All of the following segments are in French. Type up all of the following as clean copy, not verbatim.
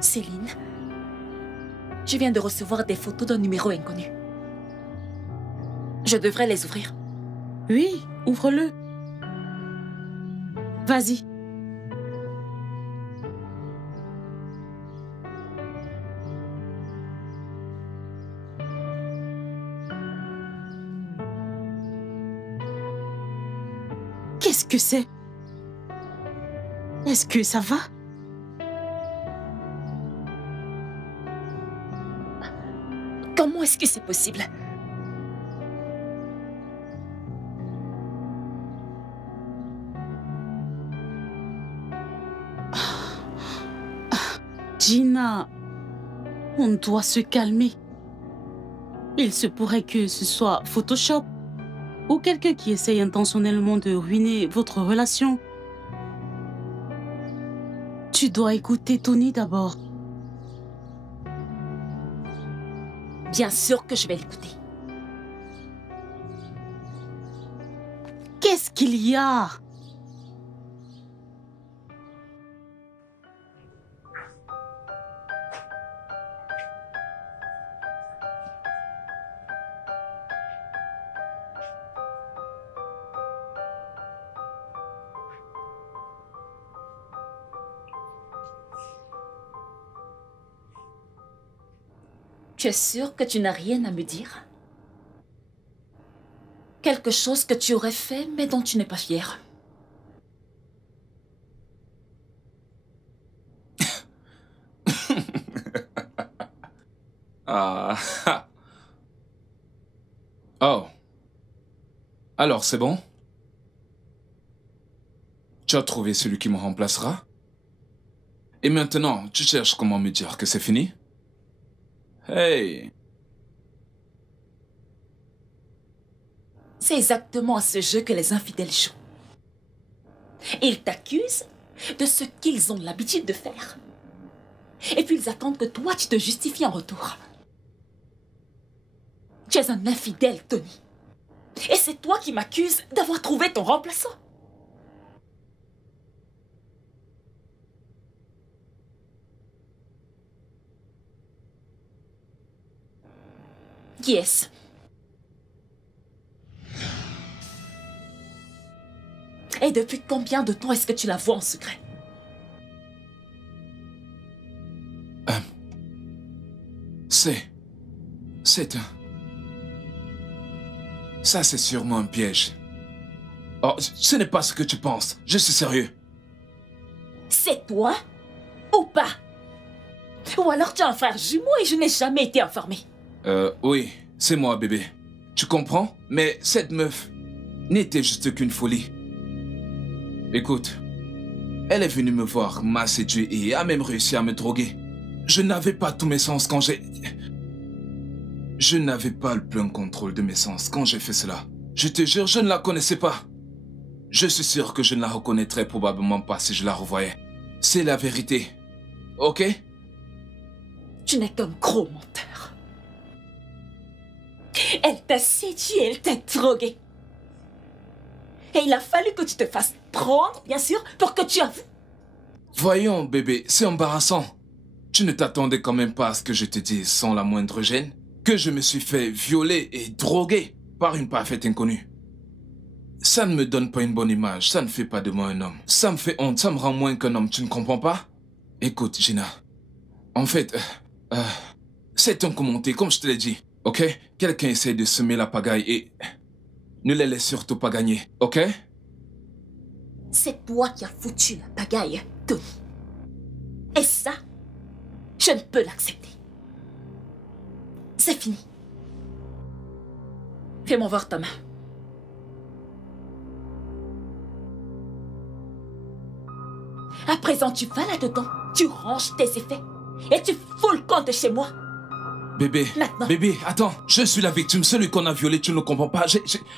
Céline, je viens de recevoir des photos d'un numéro inconnu. Je devrais les ouvrir. Oui, ouvre-le. Vas-y. Qu'est-ce que c'est? Est-ce que ça va? Comment est-ce que c'est possible? Gina, on doit se calmer. Il se pourrait que ce soit Photoshop ou quelqu'un qui essaye intentionnellement de ruiner votre relation. Tu dois écouter Tony d'abord. Bien sûr que je vais l'écouter. Qu'est-ce qu'il y a? Tu es sûr que tu n'as rien à me dire? Quelque chose que tu aurais fait, mais dont tu n'es pas fière. Ah. Oh. Alors, c'est bon? Tu as trouvé celui qui me remplacera? Et maintenant, tu cherches comment me dire que c'est fini? Hey! C'est exactement à ce jeu que les infidèles jouent. Ils t'accusent de ce qu'ils ont l'habitude de faire. Et puis ils attendent que toi, tu te justifies en retour. Tu es un infidèle, Tony. Et c'est toi qui m'accuses d'avoir trouvé ton remplaçant. Qui est-ce? Et depuis combien de temps est-ce que tu la vois en secret? C'est un... Ça, c'est sûrement un piège. Oh, ce n'est pas ce que tu penses. Je suis sérieux. C'est toi ou pas? Ou alors tu as un frère jumeau et je n'ai jamais été informée. Oui, c'est moi, bébé. Tu comprends? Mais cette meuf n'était juste qu'une folie. Écoute, elle est venue me voir, m'a séduit et a même réussi à me droguer. Je n'avais pas tous mes sens quand j'ai... Je n'avais pas le plein contrôle de mes sens quand j'ai fait cela. Je te jure, je ne la connaissais pas. Je suis sûr que je ne la reconnaîtrais probablement pas si je la revoyais. C'est la vérité. Ok? Tu n'es qu'un gros menteur. Elle t'a séduit, elle t'a drogué. Et il a fallu que tu te fasses prendre, bien sûr, pour que tu avoues. Voyons, bébé, c'est embarrassant. Tu ne t'attendais quand même pas à ce que je te dise sans la moindre gêne que je me suis fait violer et droguer par une parfaite inconnue. Ça ne me donne pas une bonne image, ça ne fait pas de moi un homme. Ça me fait honte, ça me rend moins qu'un homme, tu ne comprends pas? Écoute, Gina, en fait, c'est un commenté, comme je te l'ai dit, ok? Quelqu'un essaie de semer la pagaille et ne les laisse surtout pas gagner, ok? C'est toi qui as foutu la pagaille, Tony. Et ça, je ne peux l'accepter. C'est fini. Fais-moi voir ta main. À présent, tu vas là-dedans, tu ranges tes effets et tu fous le camp de chez moi. Bébé, Maintenant. Bébé, attends, je suis la victime, celui qu'on a violé, tu ne comprends pas.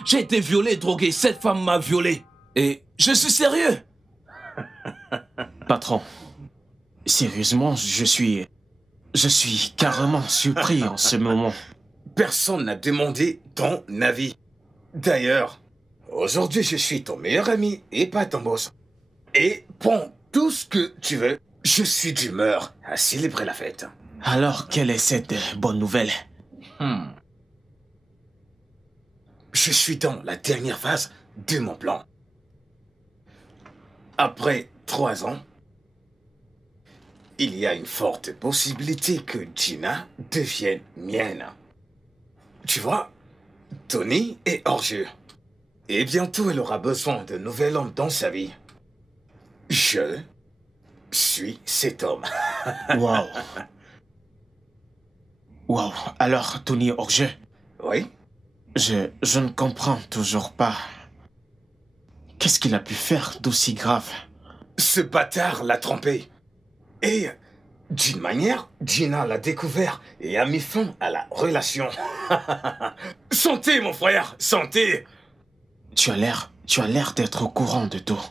J'ai été violé, drogué, cette femme m'a violé. Et je suis sérieux. Patron, sérieusement, je suis carrément surpris en ce moment. Personne n'a demandé ton avis. D'ailleurs, aujourd'hui, je suis ton meilleur ami et pas ton boss. Et prends tout ce que tu veux. Je suis d'humeur à célébrer la fête. Alors, quelle est cette bonne nouvelle? Je suis dans la dernière phase de mon plan. Après 3 ans, il y a une forte possibilité que Gina devienne mienne. Tu vois, Tony est hors jeu. Et bientôt, elle aura besoin d'un nouvel homme dans sa vie. Je suis cet homme. Waouh. Waouh. Alors, Tony hors jeu. Oui? Je ne comprends toujours pas. Qu'est-ce qu'il a pu faire d'aussi grave? Ce bâtard l'a trompé. Et d'une manière, Gina l'a découvert et a mis fin à la relation. Santé, mon frère, santé! Tu as l'air d'être au courant de tout.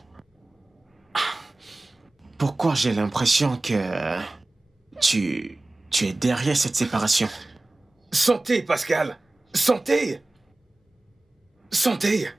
Pourquoi j'ai l'impression que tu es derrière cette séparation? Santé, Pascal! Santé! Santé!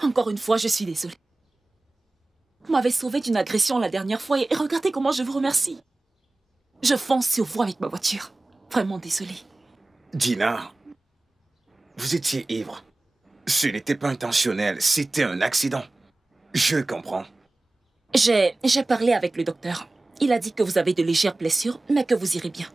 Encore une fois, je suis désolée. Vous m'avez sauvé d'une agression la dernière fois et regardez comment je vous remercie. Je fonce sur vous avec ma voiture. Vraiment désolée. Gina, vous étiez ivre. Ce n'était pas intentionnel, c'était un accident. Je comprends. J'ai parlé avec le docteur. Il a dit que vous avez de légères blessures, mais que vous irez bien.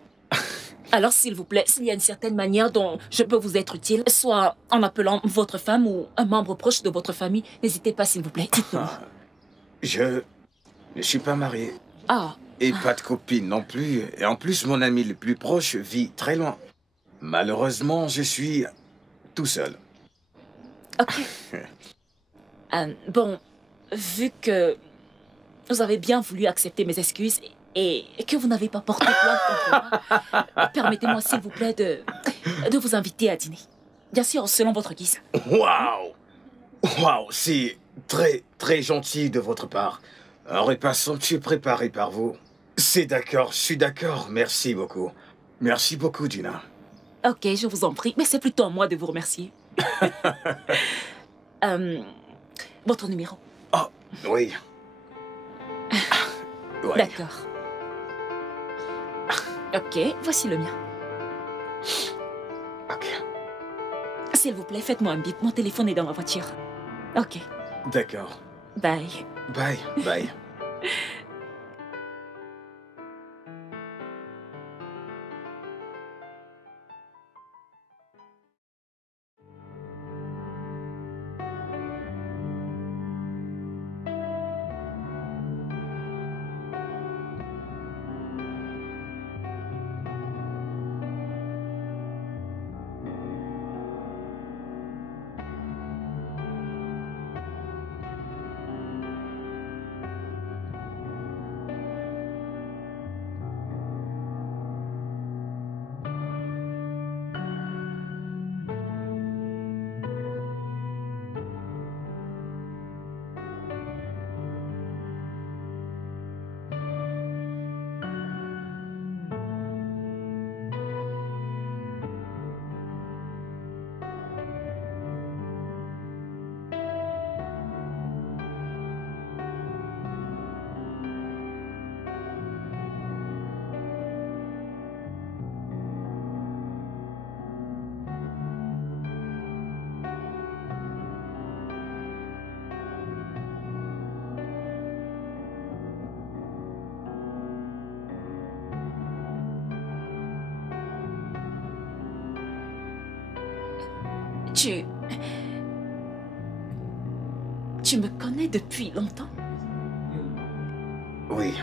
Alors, s'il vous plaît, s'il y a une certaine manière dont je peux vous être utile, soit en appelant votre femme ou un membre proche de votre famille, n'hésitez pas, s'il vous plaît. Dites-moi. Je ne suis pas marié. Ah, Et pas de copine non plus. Et en plus, mon ami le plus proche vit très loin. Malheureusement, je suis tout seul. ok. Bon, vu que vous avez bien voulu accepter mes excuses et que vous n'avez pas porté plainte contre moi, permettez-moi, s'il vous plaît, de vous inviter à dîner. Bien sûr, selon votre guise. Waouh! Waouh, c'est très, très gentil de votre part. Un repas somptueux préparé par vous. C'est d'accord, je suis d'accord. Merci beaucoup. Merci beaucoup, Gina. Ok, je vous en prie, mais c'est plutôt à moi de vous remercier. Votre numéro. Oh, oui. Ouais. D'accord. Ok, voici le mien. Ok. S'il vous plaît, faites-moi un bip. Mon téléphone est dans la voiture. Ok. D'accord. Bye. Bye, bye. Tu me connais depuis longtemps? Oui.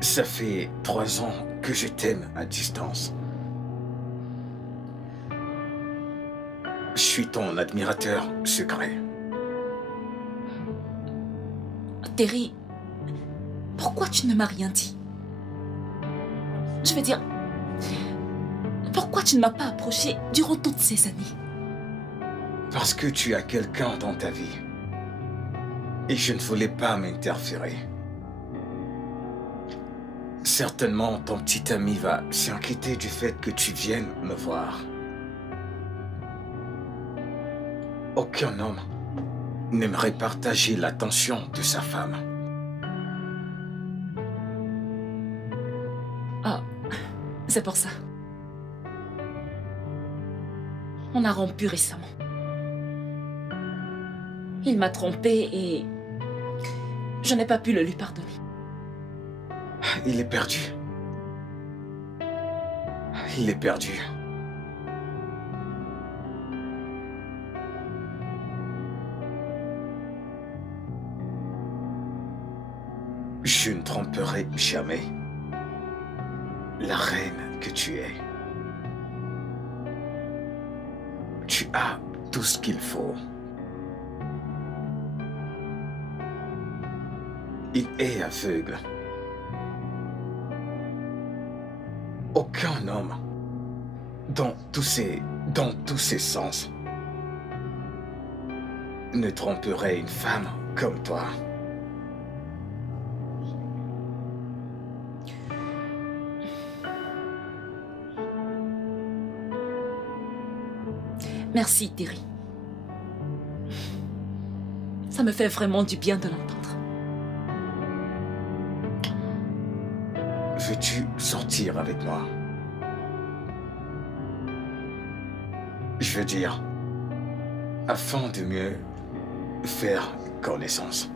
Ça fait 3 ans que je t'aime à distance. Je suis ton admirateur secret. Terry, pourquoi tu ne m'as rien dit? Je veux dire, pourquoi tu ne m'as pas approché durant toutes ces années? Parce que tu as quelqu'un dans ta vie. Et je ne voulais pas m'interférer. Certainement, ton petit ami va s'inquiéter du fait que tu viennes me voir. Aucun homme n'aimerait partager l'attention de sa femme. Ah, c'est pour ça. On a rompu récemment. Il m'a trompée et je n'ai pas pu le lui pardonner. Il est perdu. Il est perdu. Je ne tromperai jamais la reine que tu es. Tu as tout ce qu'il faut. Il est aveugle. Aucun homme, dans tous ses sens, ne tromperait une femme comme toi. Merci, Terry. Ça me fait vraiment du bien de l'entendre. Veux-tu sortir avec moi? Je veux dire, afin de mieux faire connaissance.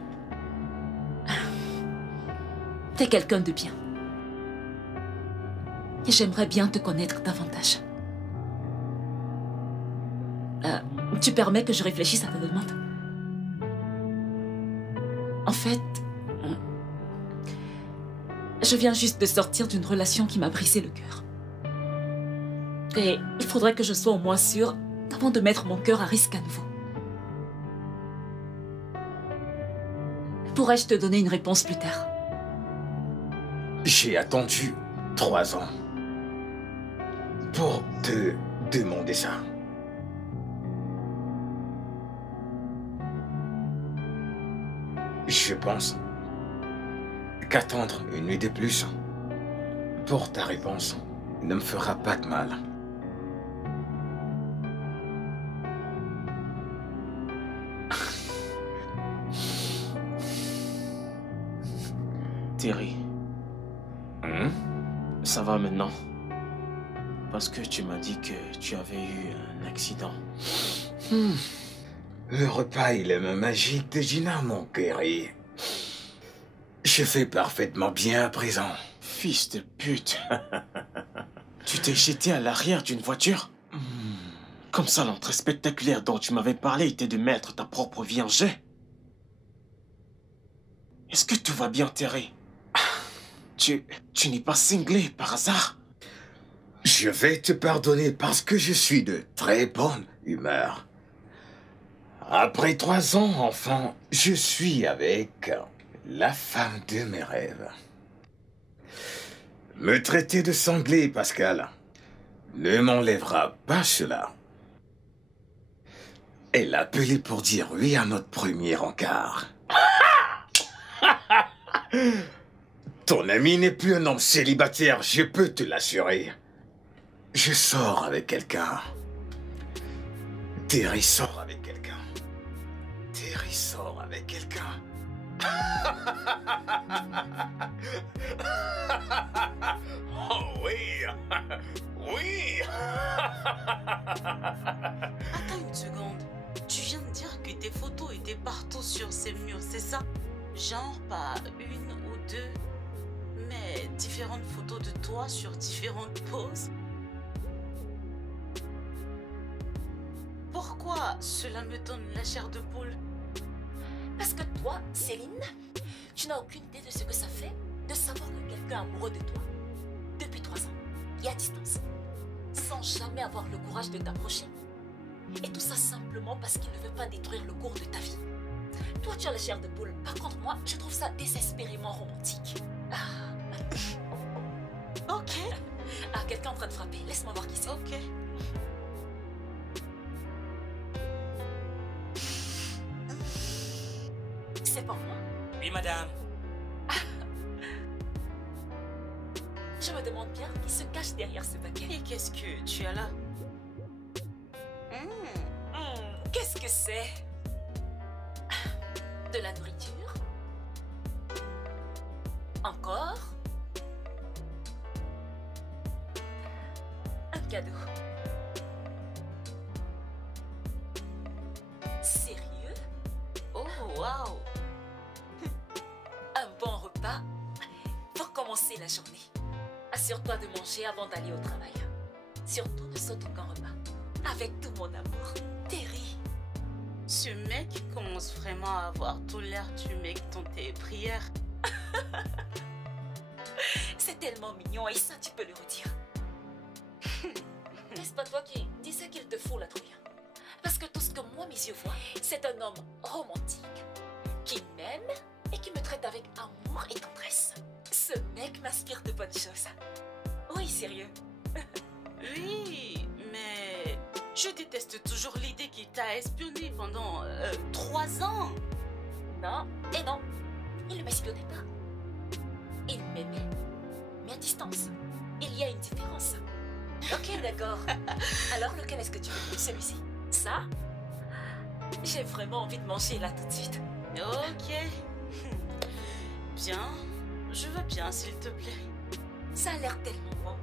T'es quelqu'un de bien. Et j'aimerais bien te connaître davantage. Tu permets que je réfléchisse à ta demande? En fait, je viens juste de sortir d'une relation qui m'a brisé le cœur. Et il faudrait que je sois au moins sûre avant de mettre mon cœur à risque à nouveau. Pourrais-je te donner une réponse plus tard? J'ai attendu 3 ans pour te demander ça. Je pense qu'attendre une nuit de plus pour ta réponse ne me fera pas de mal. Terry, ça va maintenant? Parce que tu m'as dit que tu avais eu un accident. Le repas et les mains magiques de Gina m'ont guéri. Je fais parfaitement bien à présent. Fils de pute. Tu t'es jeté à l'arrière d'une voiture? Comme ça, l'entrée spectaculaire dont tu m'avais parlé était de mettre ta propre vie en jeu. Est-ce que tout va bien, Terry? Tu n'es pas cinglé par hasard? Je vais te pardonner parce que je suis de très bonne humeur. Après 3 ans, enfant, je suis avec la femme de mes rêves. Me traiter de sanglé, Pascal, ne m'enlèvera pas cela. Elle a appelé pour dire oui à notre premier encart. Ton ami n'est plus un homme célibataire, je peux te l'assurer. Je sors avec quelqu'un. Terry sort avec quelqu'un. Terry sort avec quelqu'un. Oh oui. Oui. Attends une seconde. Tu viens de dire que tes photos étaient partout sur ces murs, c'est ça? Genre pas une ou deux, mais différentes photos de toi sur différentes poses. Pourquoi cela me donne la chair de poule? Parce que toi, Céline, tu n'as aucune idée de ce que ça fait de savoir que quelqu'un est amoureux de toi depuis 3 ans et à distance, sans jamais avoir le courage de t'approcher. Et tout ça simplement parce qu'il ne veut pas détruire le cours de ta vie. Toi, tu as la chair de poule. Par contre, moi, je trouve ça désespérément romantique. Ok. Ah, quelqu'un en train de frapper. Laisse-moi voir qui c'est. Ok. C'est pour moi. Oui, madame. Je me demande bien qui se cache derrière ce paquet. Et qu'est-ce que tu as là? Qu'est-ce que c'est? De la nourriture? Encore? Un cadeau. Sérieux? Oh, waouh! Un bon repas pour commencer la journée. Assure-toi de manger avant d'aller au travail. Surtout ne saute aucun repas. Avec tout mon amour, Terry. Ce mec commence vraiment à avoir tout l'air du mec dans tes prières. C'est tellement mignon et ça tu peux le redire. N'est-ce pas toi qui disais qu'il te faut la trouille? Parce que tout ce que moi mes yeux voient, c'est un homme romantique qui m'aime et qui me traite avec amour et tendresse. Ce mec m'inspire de bonnes choses. Oui, sérieux. Oui, mais je déteste toujours l'idée qu'il t'a espionné pendant 3 ans. Non, et non. Il ne m'espionnait pas. Il m'aimait, mais à distance. Il y a une différence. Ok, d'accord. Alors, lequel est-ce que tu veux? Celui-ci? Ça? J'ai vraiment envie de manger là tout de suite. Ok. Bien, je veux bien, s'il te plaît. Ça a l'air tellement bon.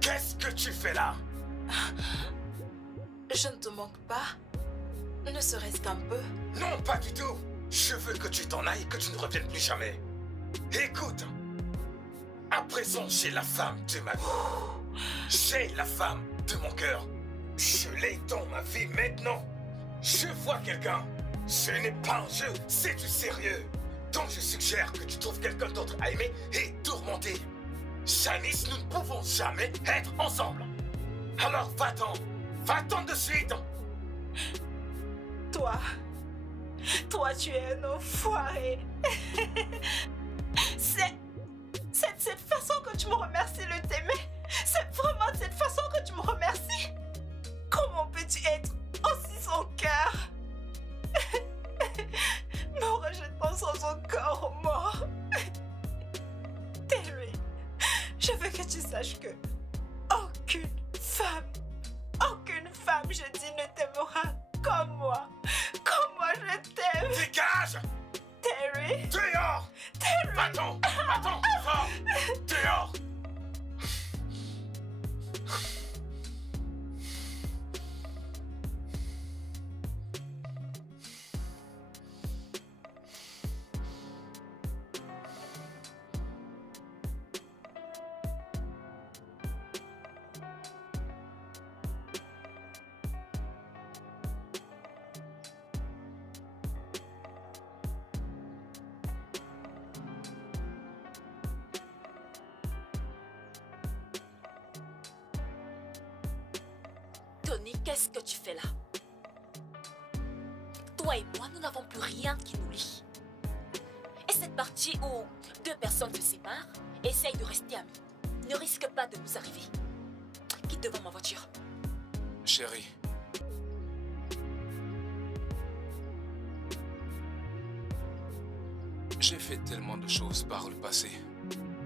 Qu'est-ce que tu fais là? Je ne te manque pas, ne serait-ce qu'un peu. Non, pas du tout. Je veux que tu t'en ailles et que tu ne reviennes plus jamais. Écoute, à présent, j'ai la femme de ma vie. J'ai la femme de mon cœur. Je l'ai dans ma vie maintenant. Je vois quelqu'un. Ce n'est pas un jeu, c'est du sérieux. Donc je suggère que tu trouves quelqu'un d'autre à aimer et tourmenter. Janice, nous ne pouvons jamais être ensemble. Alors va-t'en. Va-t'en de suite. Toi, tu es un enfoiré. C'est cette façon que tu me remercies de t'aimer. C'est vraiment de cette façon que tu me remercies. Comment peux-tu être aussi sans cœur? Me rejetant sans son corps mort. Terry, je veux que tu saches que aucune femme, je dis, ne t'aimera comme moi. Comme moi, je t'aime. Dégage! Terry. lui. Dehors! Va-t'en! Va-t'en! Va! Dehors! Tony, qu'est-ce que tu fais là? Toi et moi, nous n'avons plus rien qui nous lie. Et cette partie où deux personnes se séparent et essayent de rester amis ne risque pas de nous arriver. Quitte devant ma voiture. Chérie. J'ai fait tellement de choses par le passé.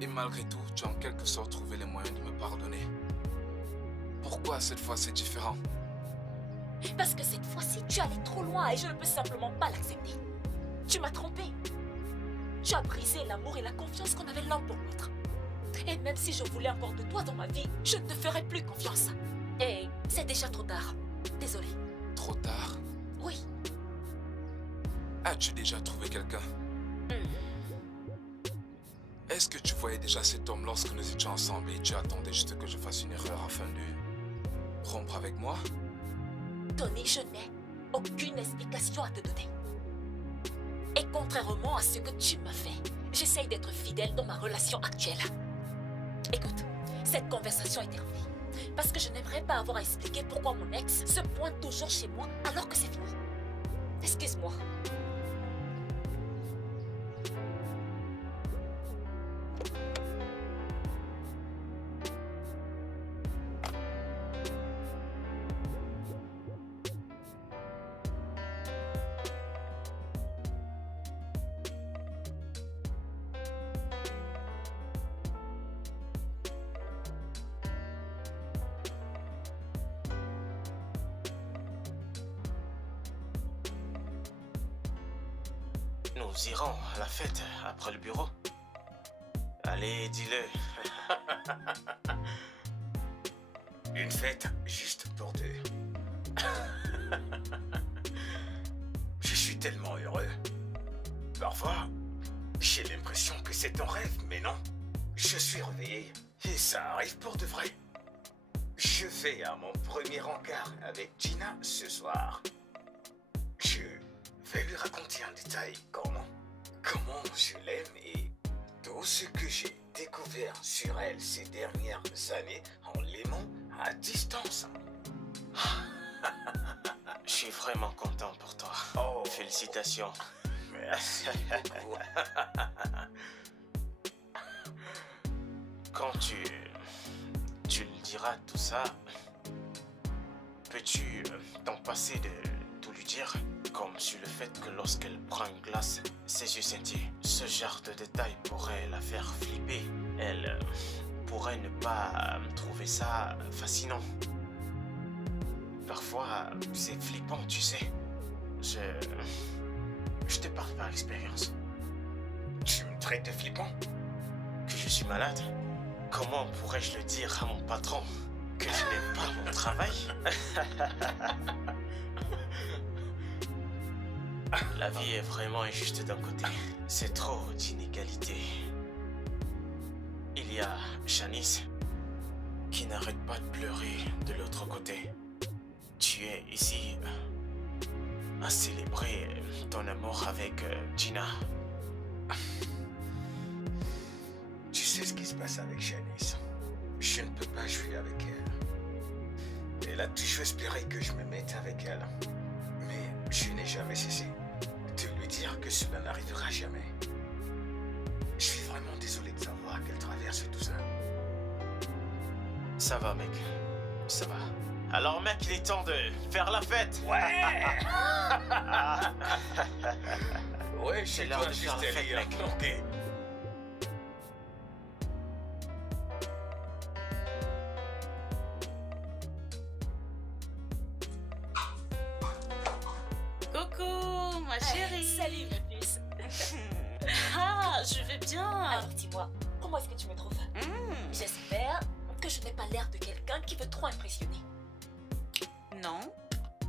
Et malgré tout, tu as en quelque sorte trouvé les moyens de me pardonner. Pourquoi cette fois c'est différent? Parce que cette fois-ci, tu es allé trop loin et je ne peux simplement pas l'accepter. Tu m'as trompé. Tu as brisé l'amour et la confiance qu'on avait l'un pour l'autre. Et même si je voulais encore de toi dans ma vie, je ne te ferai plus confiance. Et c'est déjà trop tard. Désolée. Trop tard? Oui. As-tu déjà trouvé quelqu'un? Est-ce que tu voyais déjà cet homme lorsque nous étions ensemble et tu attendais juste que je fasse une erreur afin de rompre avec moi? Tony, je n'ai aucune explication à te donner. Et contrairement à ce que tu m'as fait, j'essaye d'être fidèle dans ma relation actuelle. Écoute, cette conversation est terminée. Parce que je n'aimerais pas avoir à expliquer pourquoi mon ex se pointe toujours chez moi alors que c'est fini. Excuse-moi. Nous irons à la fête après le bureau. Allez, dis-le. Une fête juste pour deux. Je suis tellement heureux. Parfois, j'ai l'impression que c'est un rêve, mais non. Je suis réveillé et ça arrive pour de vrai. Je vais à mon premier encart avec Gina ce soir. Je vais lui raconter en détail comment je l'aime et tout ce que j'ai découvert sur elle ces dernières années en l'aimant à distance. Je suis vraiment content pour toi. Oh. Félicitations. Merci beaucoup. Quand tu lui diras tout ça, peux-tu t'en passer de tout lui dire? Comme sur le fait que lorsqu'elle prend une glace, ses yeux scintillent. Ce genre de détail pourrait la faire flipper. Elle pourrait ne pas trouver ça fascinant. Parfois, c'est flippant, tu sais. Je te parle par expérience. Tu me traites de flippant? Que je suis malade? Comment pourrais-je le dire à mon patron? Que je n'aime pas mon travail? La vie est vraiment injuste d'un côté. C'est trop d'inégalités. Il y a Janice qui n'arrête pas de pleurer de l'autre côté. Tu es ici à célébrer ton amour avec Gina. Tu sais ce qui se passe avec Janice. Je ne peux pas jouer avec elle. Elle a toujours espéré que je me mette avec elle. Mais je n'ai jamais cessé de lui dire que cela n'arrivera jamais. Je suis vraiment désolé de savoir qu'elle traverse tout ça. Ça va, mec. Ça va. Alors, mec, il est temps de faire la fête. Ouais. Ouais, C'est l'heure de faire la fête, mec. Ok. Coucou, ma chérie. Salut, ma puce. je vais bien. Alors dis-moi, comment est-ce que tu me trouves? J'espère que je n'ai pas l'air de quelqu'un qui veut trop impressionner. Non,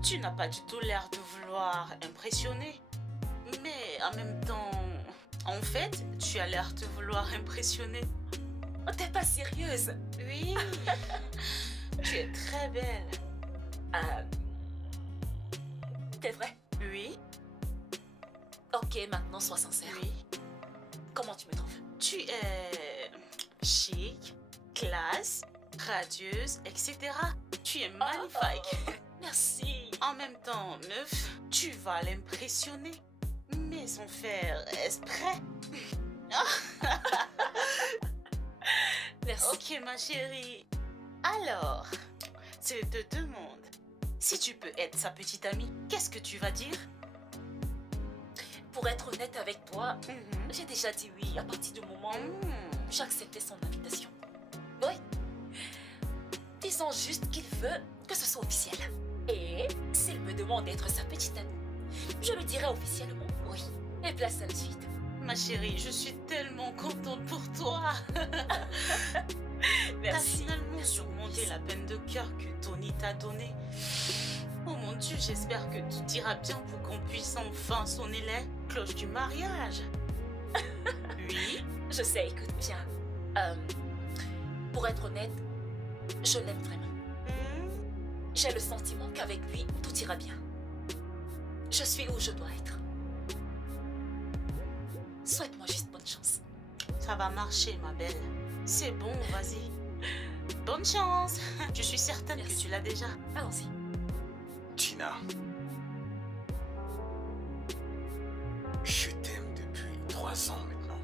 tu n'as pas du tout l'air de vouloir impressionner. Mais en même temps, en fait, tu as l'air de vouloir impressionner. Oh, t'es pas sérieuse? Oui, tu es très belle. T'es vrai? Oui, Ok, maintenant sois sincère. oui. Comment tu me trouves? Tu es chic, classe, radieuse, etc. Tu es magnifique. Merci. En même temps, meuf, tu vas l'impressionner. Mais sans faire exprès. Merci. Ok, ma chérie. Alors, je te demande, si tu peux être sa petite amie, qu'est-ce que tu vas dire? Pour être honnête avec toi, Mhm. j'ai déjà dit oui à partir du moment où Mhm. j'ai accepté son invitation. Oui. Disons juste qu'il veut que ce soit officiel. Et s'il me demande d'être sa petite amie, je lui dirai officiellement oui. Et place à la suite. Ma chérie, je suis tellement contente pour toi. T'as Merci. finalement surmonté la peine de cœur que Tony t'a donnée. Oh mon Dieu, j'espère que tout ira bien pour qu'on puisse enfin sonner les cloches du mariage. Oui. Je sais, écoute bien. Pour être honnête, je l'aime vraiment. Mhm. J'ai le sentiment qu'avec lui, tout ira bien. Je suis où je dois être. Souhaite-moi juste bonne chance. Ça va marcher, ma belle. C'est bon, vas-y. Bonne chance. Je suis certaine Merci. que tu l'as déjà. Allons-y. Tina, je t'aime depuis 3 ans maintenant.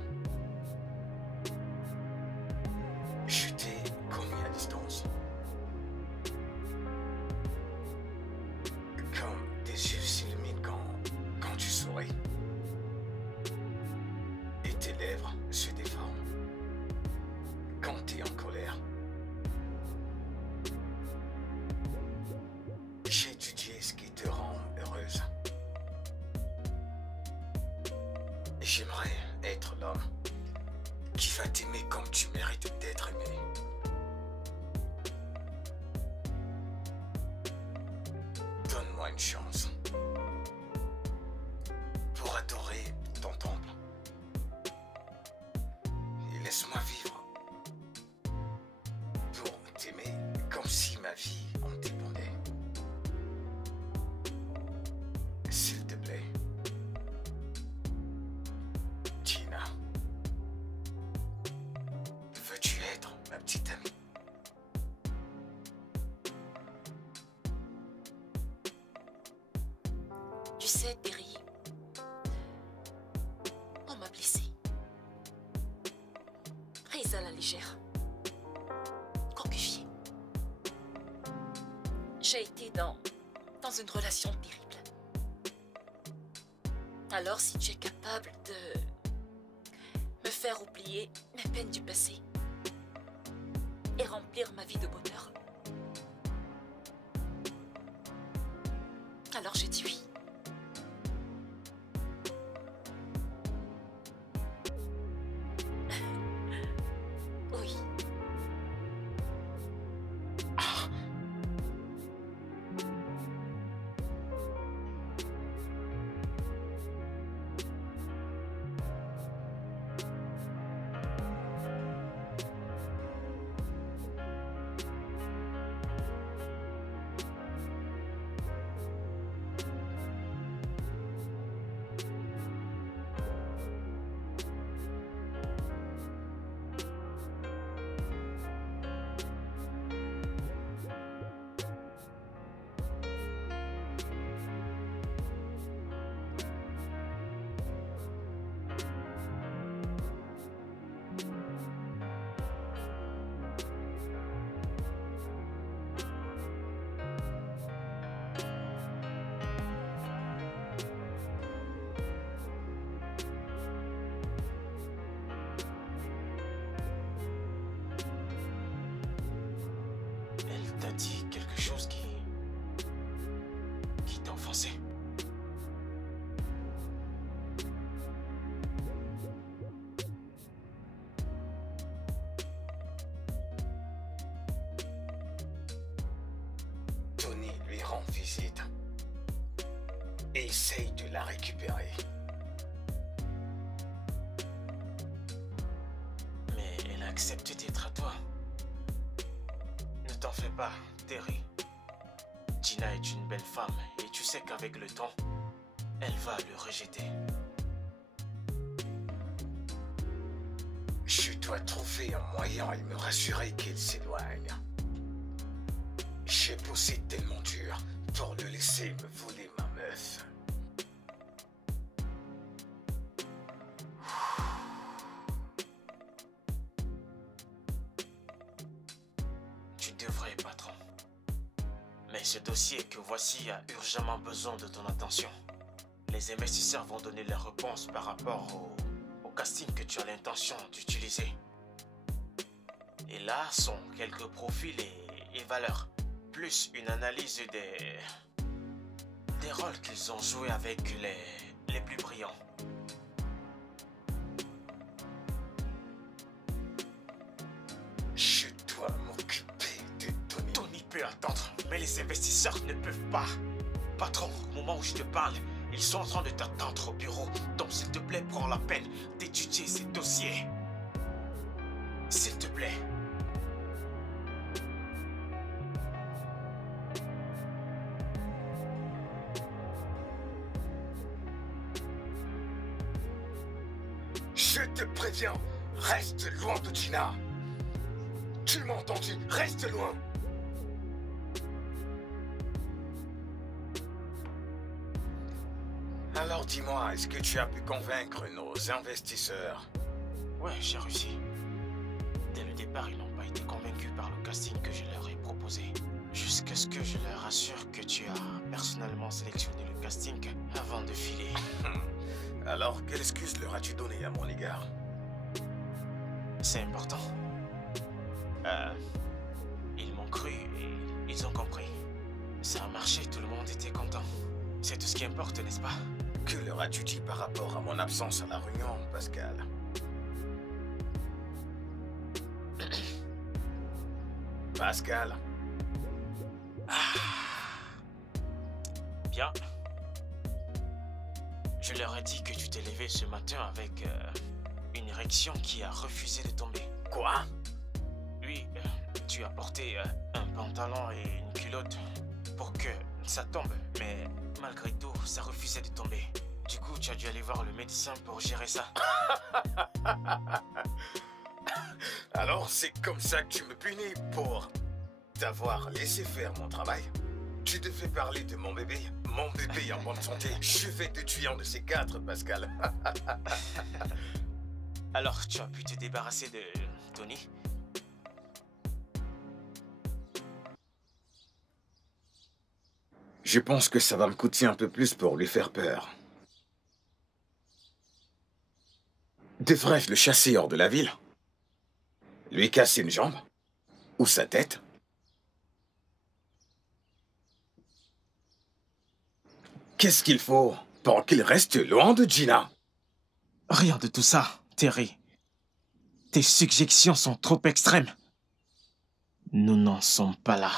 Je t'ai connu à distance. Comme tes yeux s'illuminent quand tu souris. Et tes lèvres se déforment quand t'es en colère. J'ai étudié ce qui te rend heureuse. J'aimerais être l'homme qui va t'aimer comme tu mérites d'être aimé. Donne-moi une chance pour adorer ton temple. Et laisse-moi vivre pour t'aimer comme si ma vie en dépendait. S'il te plaît. Tina. Veux-tu être ma petite amie? Tu sais, Terry, on m'a blessé. Prise à la légère. Concufiée. J'ai été dans une relation terrible. Alors, si tu es capable de me faire oublier mes peines du passé et remplir ma vie de bonheur, alors je dis oui. Oui. Elle t'a dit quelque chose qui t'a offensé? lui rend visite. Essaye de la récupérer. Mais elle a accepté d'être à toi. Ne t'en fais pas, Terry. Gina est une belle femme et tu sais qu'avec le temps, elle va le rejeter. Je dois trouver un moyen et me rassurer qu'il s'éloigne. J'ai poussé tellement dur pour le laisser me voler ma meuf. Tu devrais, patron. Mais ce dossier que voici a urgemment besoin de ton attention. Les investisseurs vont donner leur réponse par rapport au casting que tu as l'intention d'utiliser. Et là sont quelques profils et valeurs, plus une analyse des rôles qu'ils ont joués avec les plus brillants. Je dois m'occuper de Tony. Tony peut attendre, mais les investisseurs ne peuvent pas. Patron, au moment où je te parle, ils sont en train de t'attendre au bureau. Donc s'il te plaît, prends la peine d'étudier ces dossiers. S'il te plaît. Je te préviens, reste loin de Gina. Tu m'as entendu, reste loin. Alors dis-moi, est-ce que tu as pu convaincre nos investisseurs? Ouais, j'ai réussi. Dès le départ, ils n'ont pas été convaincus par le casting que je leur ai proposé. Jusqu'à ce que je leur assure que tu as personnellement sélectionné le casting avant de filer. Alors, quelle excuse leur as-tu donné à mon égard? C'est important. Ils m'ont cru et ils ont compris. Ça a marché, tout le monde était content. C'est tout ce qui importe, n'est-ce pas? Que leur as-tu dit par rapport à mon absence à la réunion, Pascal? Pascal? Bien. Je leur ai dit que tu t'es levé ce matin avec une érection qui a refusé de tomber. Quoi? Oui, tu as porté un pantalon et une culotte pour que ça tombe, mais malgré tout, ça refusait de tomber. Du coup, tu as dû aller voir le médecin pour gérer ça. Alors, c'est comme ça que tu me punis pour t'avoir laissé faire mon travail? Tu devais parler de mon bébé en bonne santé. Je vais te tuer en de ces quatre, Pascal. Alors, tu as pu te débarrasser de Tony? Je pense que ça va me coûter un peu plus pour lui faire peur. Devrais-je le chasser hors de la ville? Lui casser une jambe? Ou sa tête? Qu'est-ce qu'il faut pour qu'il reste loin de Gina? Rien de tout ça, Terry. Tes suggestions sont trop extrêmes. Nous n'en sommes pas là.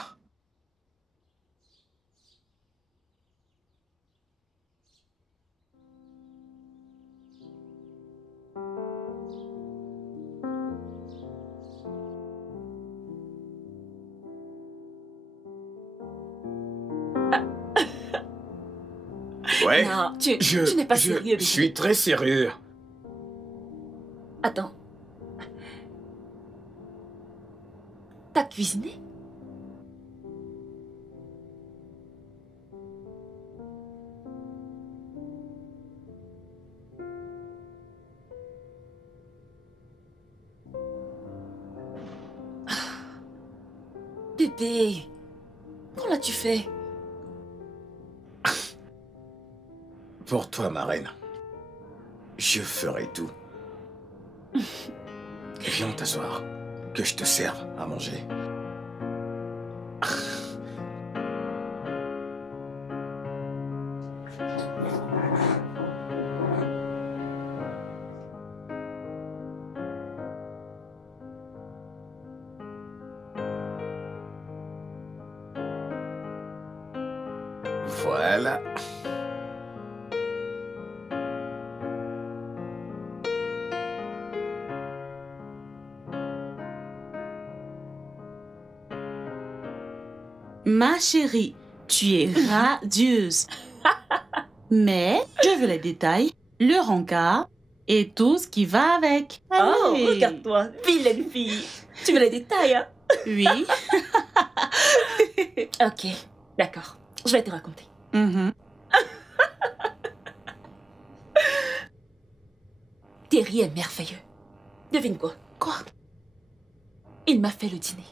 Ouais. Non, tu n'es pas sérieux. Je suis très sérieux. Attends. T'as cuisiné? Bébé, qu'en l'as-tu fait? Pour toi, ma reine, je ferai tout. Viens t'asseoir, que je te serve à manger. Voilà. Ma chérie, tu es radieuse. Mais je veux les détails, le rencard et tout ce qui va avec. Oh, Allez. regarde-toi, vilaine fille. Tu veux les détails, hein? Oui. Ok, d'accord. Je vais te raconter. Mhm. Terry est merveilleux. Devine quoi? Quoi? Il m'a fait le dîner.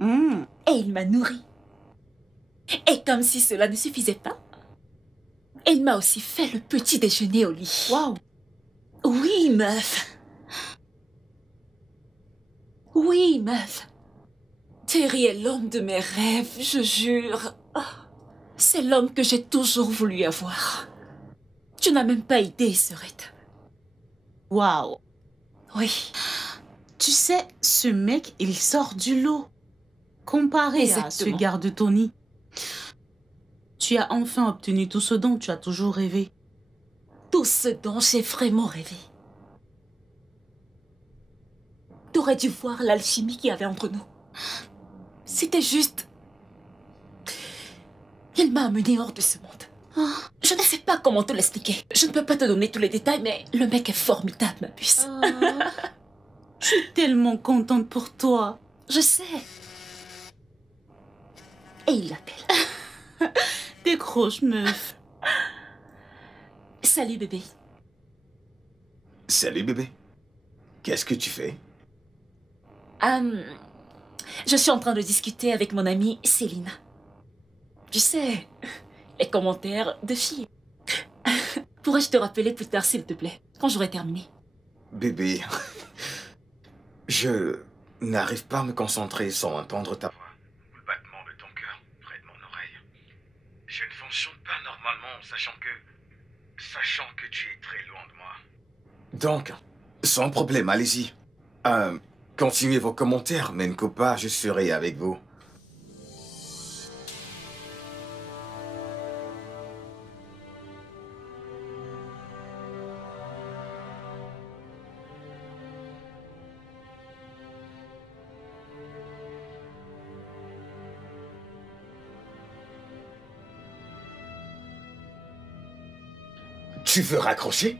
Mm. Et il m'a nourri. Et comme si cela ne suffisait pas, il m'a aussi fait le petit déjeuner au lit. Waouh. Oui, meuf. Oui, meuf. Terry est l'homme de mes rêves, je jure. Ah, c'est l'homme que j'ai toujours voulu avoir. Tu n'as même pas idée, Serette. Waouh. Oui, Tu sais, ce mec, il sort du lot. Comparé à ce Exactement. garde Tony. Tu as enfin obtenu tout ce dont tu as toujours rêvé. tout ce dont j'ai vraiment rêvé. T'aurais dû voir l'alchimie qu'il y avait entre nous. C'était juste... Il m'a amené hors de ce monde. Je ne sais pas comment te l'expliquer. Je ne peux pas te donner tous les détails, mais le mec est formidable, ma puce. Je suis tellement contente pour toi. Je sais. Et il l'appelle. Décroche, meuf. Salut, bébé. Salut bébé. Qu'est-ce que tu fais? Je suis en train de discuter avec mon amie Céline. Tu sais, les commentaires de filles. Pourrais-je te rappeler plus tard, s'il te plaît, quand j'aurai terminé? Bébé, je n'arrive pas à me concentrer sans entendre ta voix. Le battement de ton cœur près de mon oreille. Je ne fonctionne pas normalement, sachant que tu es très loin de moi. Donc, sans problème, allez-y. Continuez vos commentaires, mais pas, je serai avec vous. Tu veux raccrocher?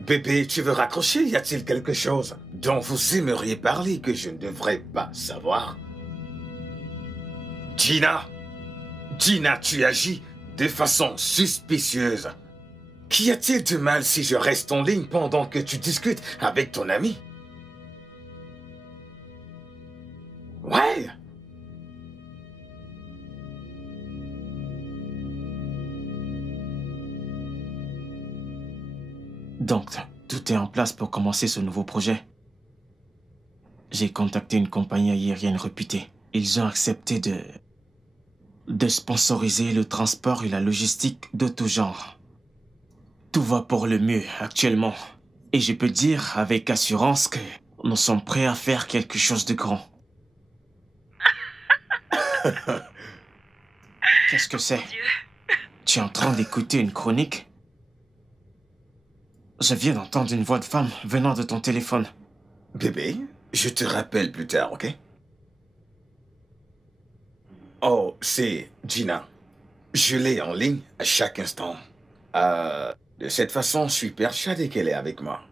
Bébé, tu veux raccrocher? Y a-t-il quelque chose dont vous aimeriez parler que je ne devrais pas savoir? Gina! Gina, tu agis de façon suspicieuse. Qu'y a-t-il de mal si je reste en ligne pendant que tu discutes avec ton ami? Ouais! Donc, tout est en place pour commencer ce nouveau projet. J'ai contacté une compagnie aérienne réputée. Ils ont accepté de sponsoriser le transport et la logistique de tout genre. Tout va pour le mieux actuellement. Et je peux dire avec assurance que nous sommes prêts à faire quelque chose de grand. Qu'est-ce que c'est? Tu es en train d'écouter une chronique? Je viens d'entendre une voix de femme venant de ton téléphone. Bébé, je te rappelle plus tard, ok? Oh, c'est Gina. Je l'ai en ligne à chaque instant. De cette façon, je suis persuadé qu'elle est avec moi.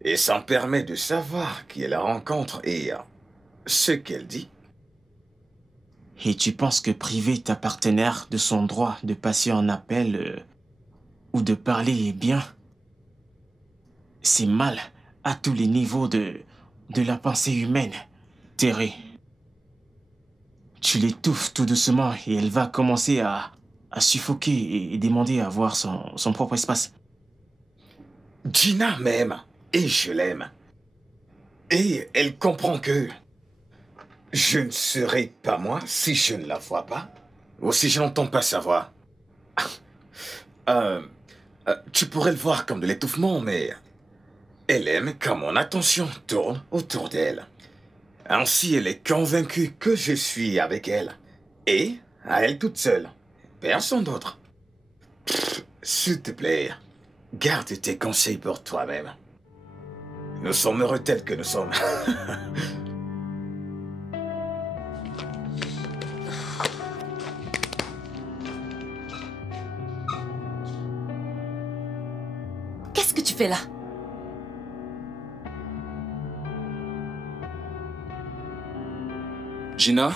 Et ça me permet de savoir qui est la rencontre et ce qu'elle dit. Et tu penses que priver ta partenaire de son droit de passer un appel ou de parler est bien? C'est mal à tous les niveaux de la pensée humaine. Terry, tu l'étouffes tout doucement et elle va commencer à suffoquer et demander à avoir son propre espace. Gina m'aime et je l'aime. Et elle comprend que je ne serai pas moi si je ne la vois pas ou si je n'entends pas sa voix. Tu pourrais le voir comme de l'étouffement, mais elle aime quand mon attention tourne autour d'elle. Ainsi, elle est convaincue que je suis avec elle et à elle toute seule. Personne d'autre. S'il te plaît, garde tes conseils pour toi-même. Nous sommes heureux tels que nous sommes. Qu'est-ce que tu fais là? Gina?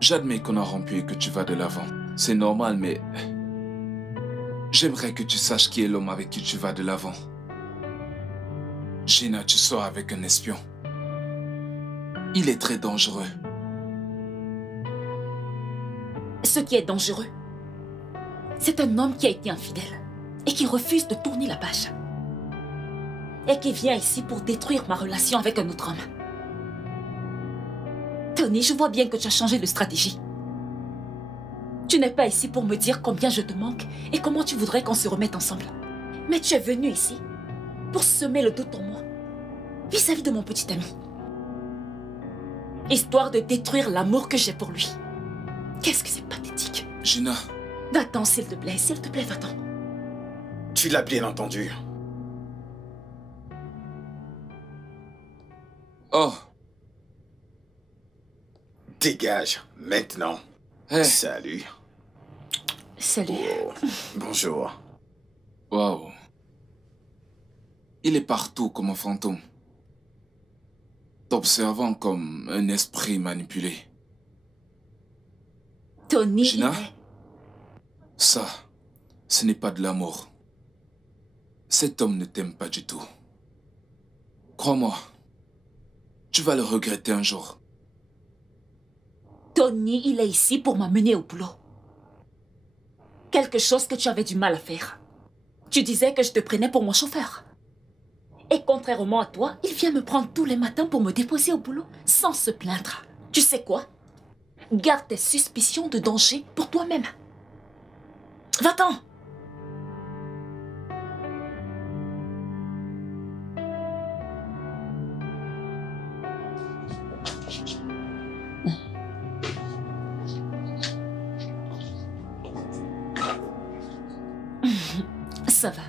J'admets qu'on a rompu et que tu vas de l'avant. C'est normal, mais... J'aimerais que tu saches qui est l'homme avec qui tu vas de l'avant. Gina, tu sors avec un espion. Il est très dangereux. Ce qui est dangereux, c'est un homme qui a été infidèle et qui refuse de tourner la page. Et qui vient ici pour détruire ma relation avec un autre homme. Tony, je vois bien que tu as changé de stratégie. Tu n'es pas ici pour me dire combien je te manque et comment tu voudrais qu'on se remette ensemble. Mais tu es venu ici pour semer le doute en moi vis-à-vis de mon petit ami. Histoire de détruire l'amour que j'ai pour lui. Qu'est-ce que c'est pathétique. Gina. Va-t'en, s'il te plaît, va-t'en. Tu l'as bien entendu. Oh. Dégage, maintenant. Hey. Salut. Salut. Oh, bonjour. Waouh. Il est partout comme un fantôme. T'observant comme un esprit manipulé. Tony, Gina, ça, ce n'est pas de l'amour. Cet homme ne t'aime pas du tout. Crois-moi, tu vas le regretter un jour. Tony, il est ici pour m'amener au boulot. Quelque chose que tu avais du mal à faire. Tu disais que je te prenais pour mon chauffeur. Et contrairement à toi, il vient me prendre tous les matins pour me déposer au boulot, sans se plaindre. Tu sais quoi? Garde tes suspicions de danger pour toi-même. Va-t'en! Ça va.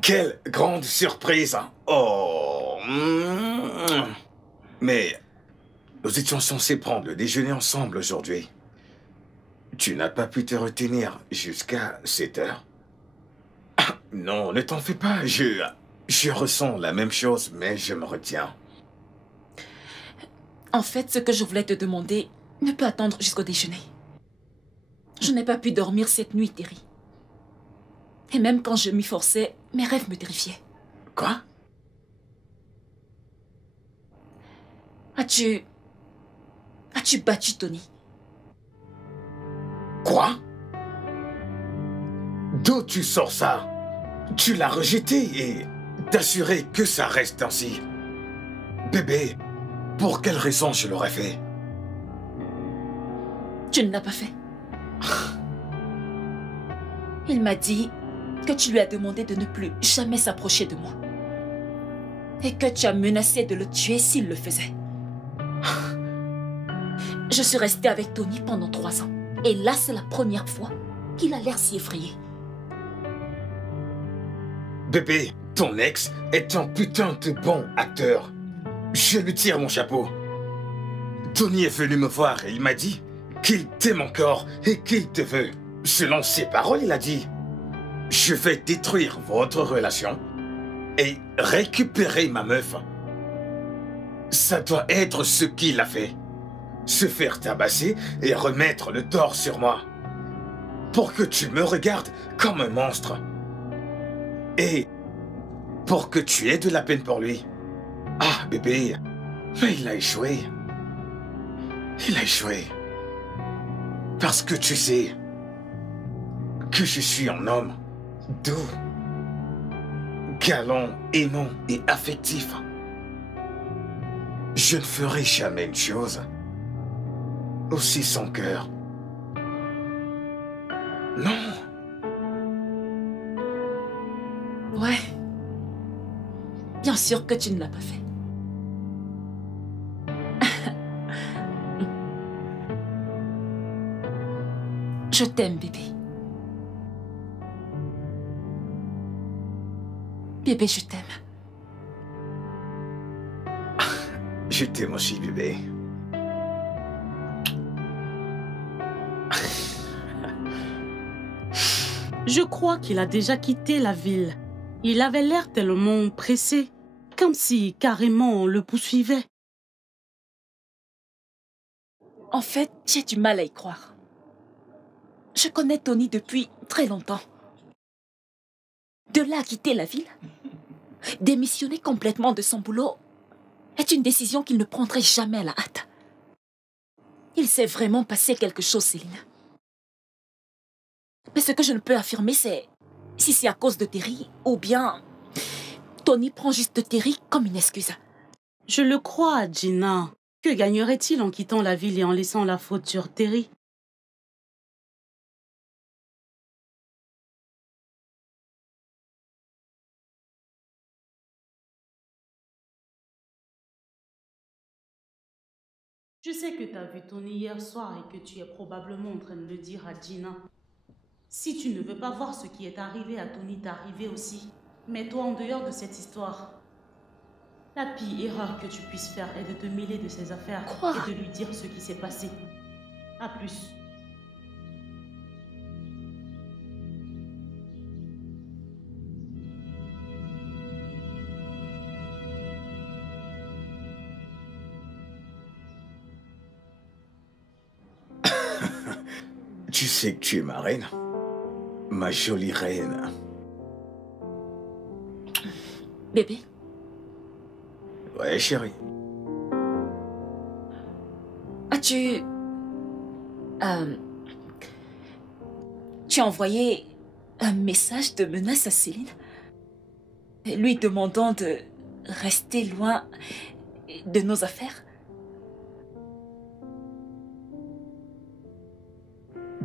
Quelle grande surprise! Oh! Mais nous étions censés prendre le déjeuner ensemble aujourd'hui. Tu n'as pas pu te retenir jusqu'à 7 heures? Non, ne t'en fais pas. Je ressens la même chose, mais je me retiens. En fait, ce que je voulais te demander ne peut attendre jusqu'au déjeuner. Je n'ai pas pu dormir cette nuit, Terry. Et même quand je m'y forçais, mes rêves me terrifiaient. Quoi? As-tu battu Tony? Quoi? D'où tu sors ça? Tu l'as rejeté et t'assurer que ça reste ainsi. Bébé, pour quelle raison je l'aurais fait? Tu ne l'as pas fait. Il m'a dit que tu lui as demandé de ne plus jamais s'approcher de moi. Et que tu as menacé de le tuer s'il le faisait. Je suis restée avec Tony pendant 3 ans. Et là, c'est la première fois qu'il a l'air si effrayé. Bébé, ton ex est un putain de bon acteur. Je lui tire mon chapeau. Tony est venu me voir et il m'a dit qu'il t'aime encore et qu'il te veut. Selon ses paroles, il a dit « Je vais détruire votre relation et récupérer ma meuf. » Ça doit être ce qu'il a fait. Se faire tabasser et remettre le tort sur moi. Pour que tu me regardes comme un monstre. Et pour que tu aies de la peine pour lui. Ah, bébé, mais il a échoué. Il a échoué. Parce que tu sais que je suis un homme doux, galant, aimant et affectif. Je ne ferai jamais une chose aussi sans cœur. Non. Ouais. Bien sûr que tu ne l'as pas fait. Je t'aime, bébé. Bébé, je t'aime. Je t'aime aussi, bébé. Je crois qu'il a déjà quitté la ville. Il avait l'air tellement pressé, comme si carrément on le poursuivait. En fait, j'ai du mal à y croire. Je connais Tony depuis très longtemps. De là à quitter la ville, démissionner complètement de son boulot, est une décision qu'il ne prendrait jamais à la hâte. Il s'est vraiment passé quelque chose, Céline. Mais ce que je ne peux affirmer, c'est si c'est à cause de Terry ou bien Tony prend juste Terry comme une excuse. Je le crois, Gina. Que gagnerait-il en quittant la ville et en laissant la faute sur Terry? Je sais que tu as vu Tony hier soir et que tu es probablement en train de le dire à Gina. Si tu ne veux pas voir ce qui est arrivé à Tony t'arriver aussi, mets-toi en dehors de cette histoire. La pire erreur que tu puisses faire est de te mêler de ses affaires et de lui dire ce qui s'est passé. À plus. Tu sais que tu es ma reine. Ma jolie reine. Bébé, Ouais, chérie. as-tu... tu as envoyé un message de menace à Céline, lui demandant de rester loin de nos affaires?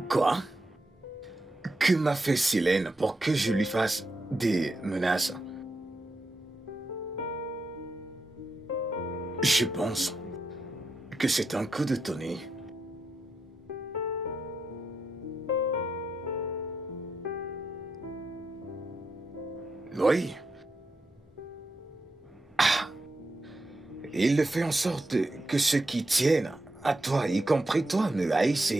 Quoi? Que m'a fait Céline pour que je lui fasse des menaces? Je pense que c'est un coup de Tony. Oui. Ah. Il le fait en sorte que ceux qui tiennent à toi, y compris toi, me haïssent.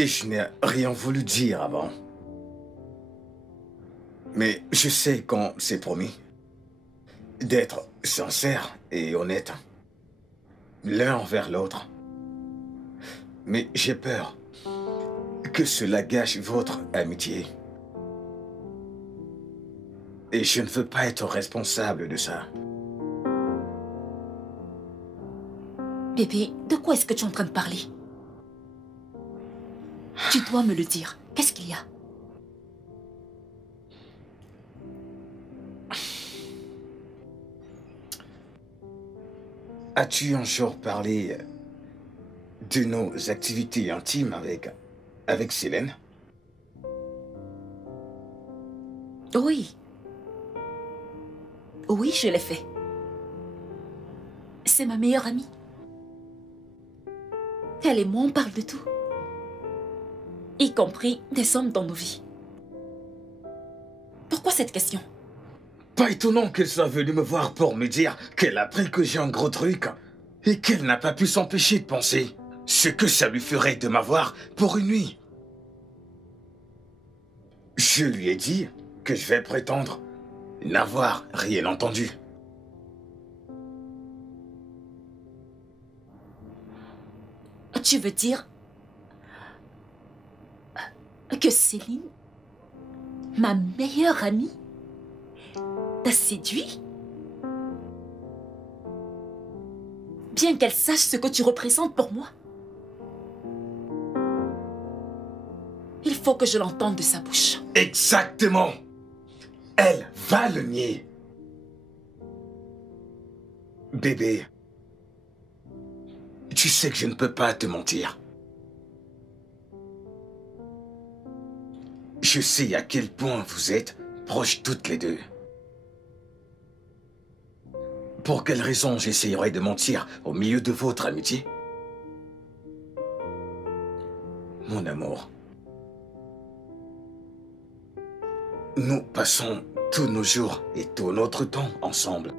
Et je n'ai rien voulu dire avant. Mais je sais qu'on s'est promis d'être sincères et honnêtes l'un envers l'autre. Mais j'ai peur que cela gâche votre amitié. Et je ne veux pas être responsable de ça. Bébé, de quoi est-ce que tu es en train de parler? Tu dois me le dire. Qu'est-ce qu'il y a? As-tu un jour parlé de nos activités intimes avec Céline? Oui. Oui, je l'ai fait. C'est ma meilleure amie. Elle et moi, on parle de tout. y compris des hommes dans nos vies. Pourquoi cette question? Pas étonnant qu'elle soit venue me voir pour me dire qu'elle a appris que j'ai un gros truc et qu'elle n'a pas pu s'empêcher de penser ce que ça lui ferait de m'avoir pour une nuit. Je lui ai dit que je vais prétendre n'avoir rien entendu. Tu veux dire que Céline, ma meilleure amie, t'a séduit? Bien qu'elle sache ce que tu représentes pour moi. Il faut que je l'entende de sa bouche. Exactement. Elle va le nier. Bébé, tu sais que je ne peux pas te mentir. Je sais à quel point vous êtes proches toutes les deux. Pour quelle raison j'essayerais de mentir au milieu de votre amitié? Mon amour, nous passons tous nos jours et tout notre temps ensemble.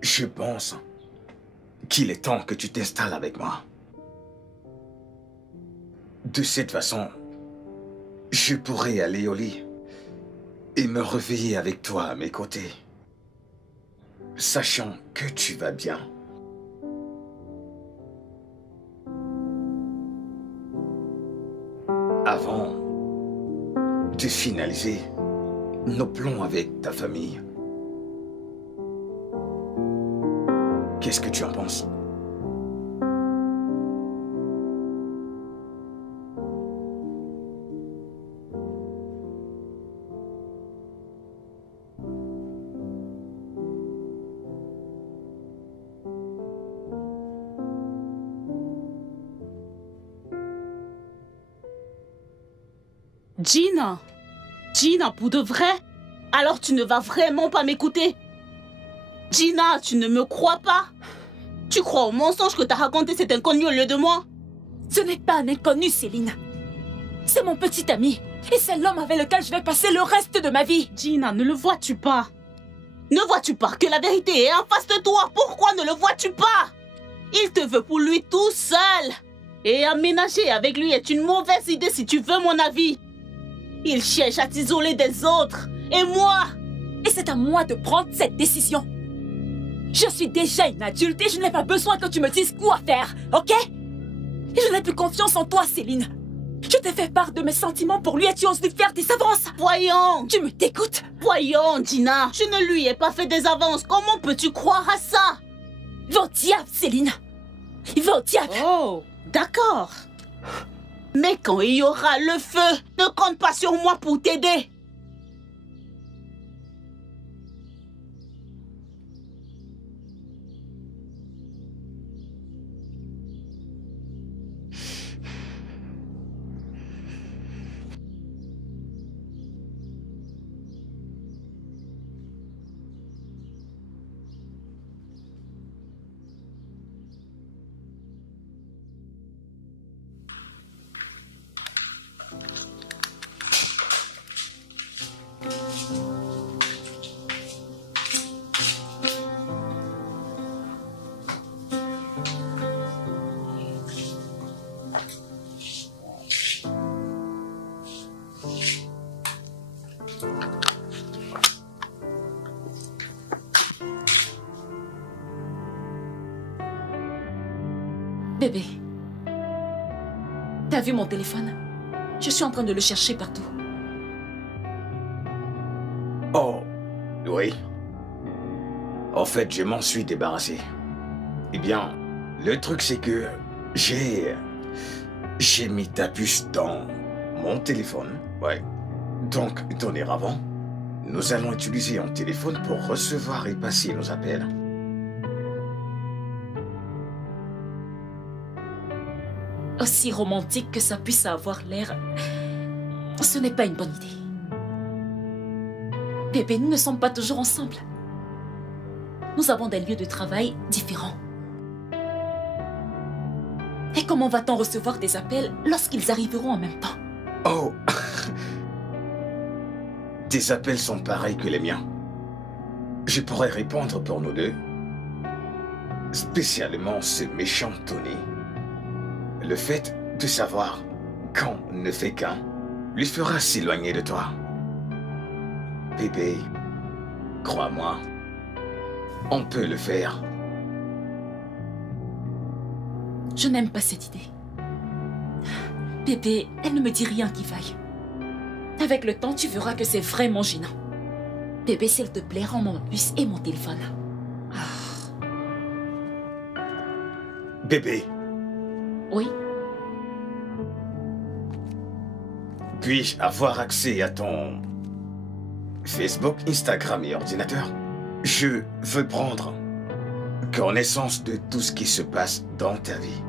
Je pense qu'il est temps que tu t'installes avec moi. De cette façon, je pourrai aller au lit et me réveiller avec toi à mes côtés, sachant que tu vas bien. Avant de finaliser nos plans avec ta famille. Qu'est-ce que tu en penses? Gina! Gina, pour de vrai? Alors tu ne vas vraiment pas m'écouter? Gina, tu ne me crois pas? Tu crois au mensonge que t'as raconté cet inconnu au lieu de moi? Ce n'est pas un inconnu, Céline. C'est mon petit ami. Et c'est l'homme avec lequel je vais passer le reste de ma vie. Gina, ne le vois-tu pas? Ne vois-tu pas que la vérité est en face de toi? Pourquoi ne le vois-tu pas? Il te veut pour lui tout seul. Et aménager avec lui est une mauvaise idée si tu veux mon avis. Il cherche à t'isoler des autres. Et moi? Et c'est à moi de prendre cette décision. Je suis déjà une adulte et je n'ai pas besoin que tu me dises quoi faire, ok? Et je n'ai plus confiance en toi, Céline. Je t'ai fait part de mes sentiments pour lui et tu oses lui faire des avances. Voyons. Tu me dégoûtes. Voyons, Gina. Je ne lui ai pas fait des avances. Comment peux-tu croire à ça? Va au diable, Céline. Va au diable. Oh, d'accord. Mais quand il y aura le feu, ne compte pas sur moi pour t'aider. Bébé, t'as vu mon téléphone? Je suis en train de le chercher partout. Oh, oui. En fait, je m'en suis débarrassé. Eh bien, le truc c'est que j'ai mis ta puce dans mon téléphone. Ouais. Donc, dorénavant, nous allons utiliser un téléphone pour recevoir et passer nos appels. Aussi romantique que ça puisse avoir l'air, ce n'est pas une bonne idée. Bébé, nous ne sommes pas toujours ensemble. Nous avons des lieux de travail différents. Et comment va-t-on recevoir des appels lorsqu'ils arriveront en même temps? Oh. Tes appels sont pareils que les miens. Je pourrais répondre pour nous deux. Spécialement ce méchant Tony. Le fait de savoir quand ne fait qu'un lui fera s'éloigner de toi. Bébé, crois-moi, on peut le faire. Je n'aime pas cette idée. Bébé, elle ne me dit rien qui vaille. Avec le temps, tu verras que c'est vraiment gênant. Bébé, s'il te plaît, rends-moi mon puce et mon téléphone. Bébé, Oui? puis-je avoir accès à ton Facebook, Instagram et ordinateur? Je veux prendre connaissance de tout ce qui se passe dans ta vie.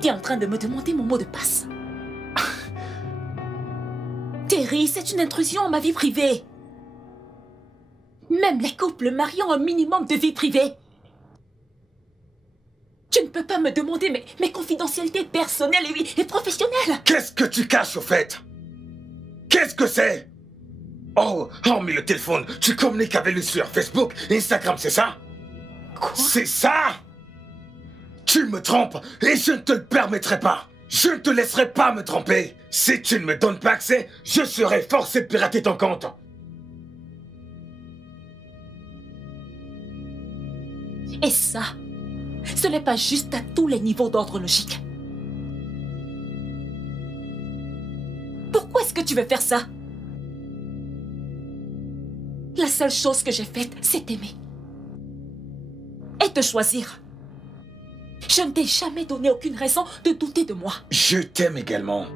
T'es en train de me demander mon mot de passe. Terry, c'est une intrusion en ma vie privée. Même les couples mariés ont un minimum de vie privée. Tu ne peux pas me demander mes confidentialités personnelles et professionnelles. Qu'est-ce que tu caches au fait? Qu'est-ce que c'est? Oh, mais le téléphone, tu communiques avec lui sur Facebook, Instagram, c'est ça? Quoi? C'est ça? Tu me trompes et je ne te le permettrai pas. Je ne te laisserai pas me tromper. Si tu ne me donnes pas accès, je serai forcé de pirater ton compte. Et ça, ce n'est pas juste à tous les niveaux d'ordre logique. Pourquoi est-ce que tu veux faire ça? La seule chose que j'ai faite, c'est t'aimer. Et te choisir. Je ne t'ai jamais donné aucune raison de douter de moi. Je t'aime également.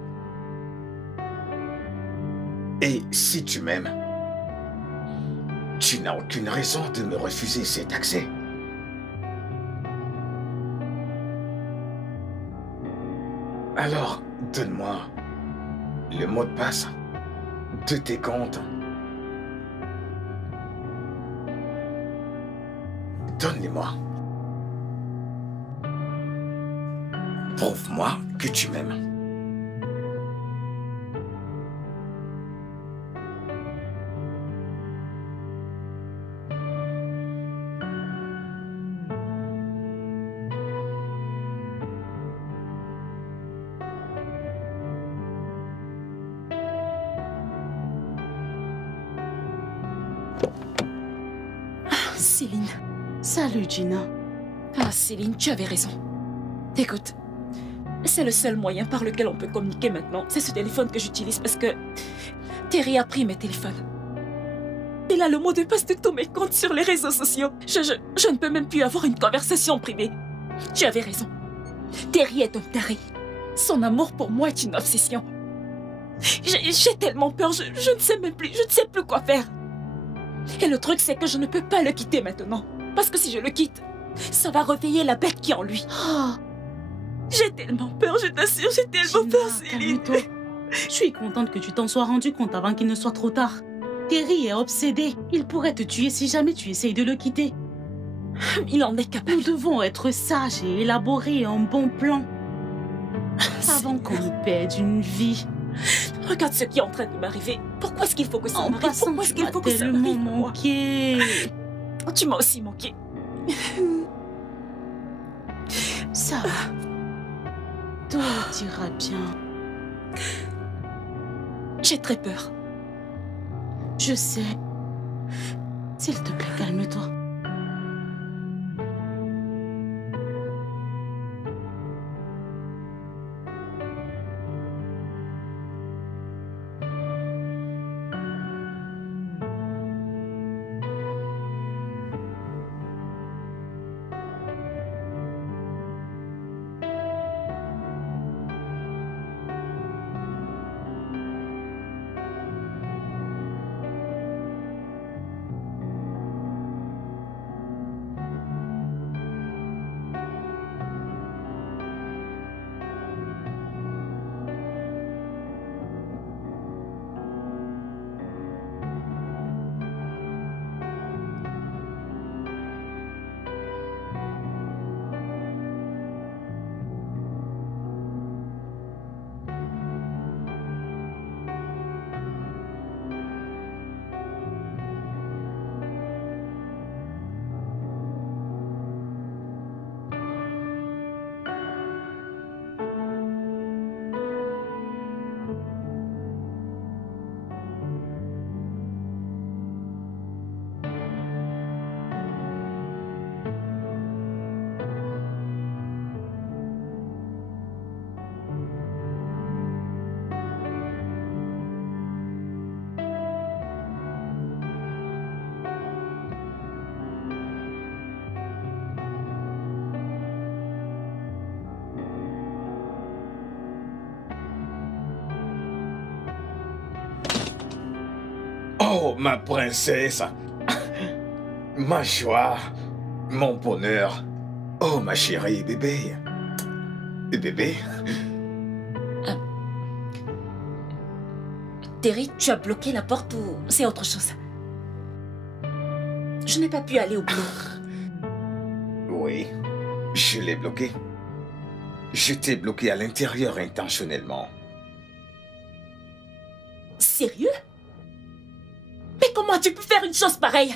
Et si tu m'aimes, tu n'as aucune raison de me refuser cet accès. Alors, donne-moi le mot de passe de tes comptes. Donne-les-moi. Prouve-moi que tu m'aimes. Céline. Salut, Gina. Ah, Céline, tu avais raison. Écoute, c'est le seul moyen par lequel on peut communiquer maintenant. C'est ce téléphone que j'utilise parce que Terry a pris mes téléphones. Il a le mot de passe de tous mes comptes sur les réseaux sociaux. Je ne peux même plus avoir une conversation privée. Tu avais raison. Terry est un taré. Son amour pour moi est une obsession. J'ai tellement peur, je ne sais même plus, je ne sais plus quoi faire. Et le truc, c'est que je ne peux pas le quitter maintenant. Parce que si je le quitte, ça va réveiller la bête qui est en lui. Oh, J'ai tellement peur, je t'assure, j'ai tellement Gina, peur, Céline. calme-toi. Je suis contente que tu t'en sois rendu compte avant qu'il ne soit trop tard. Terry est obsédé. Il pourrait te tuer si jamais tu essayes de le quitter. Il en est capable. Nous devons être sages et élaborer un bon plan avant qu'on ne perde une vie. Regarde ce qui est en train de m'arriver. Pourquoi est-ce qu'il faut que ça En m'arrive? passant, Pourquoi est-ce tu qu'il m'as faut que ça tellement m'arrive moi? manqué. Tu m'as aussi manqué. Ça va. Tout ira bien. J'ai très peur. Je sais. S'il te plaît, calme-toi. Oh, ma princesse. Ma joie. Mon bonheur. Oh, ma chérie, bébé. Bébé. Terry, tu as bloqué la porte ou c'est autre chose? Je n'ai pas pu aller au boulot. Oui, je l'ai bloqué. Je t'ai bloqué à l'intérieur intentionnellement. Sérieux? Mais comment tu peux faire une chose pareille?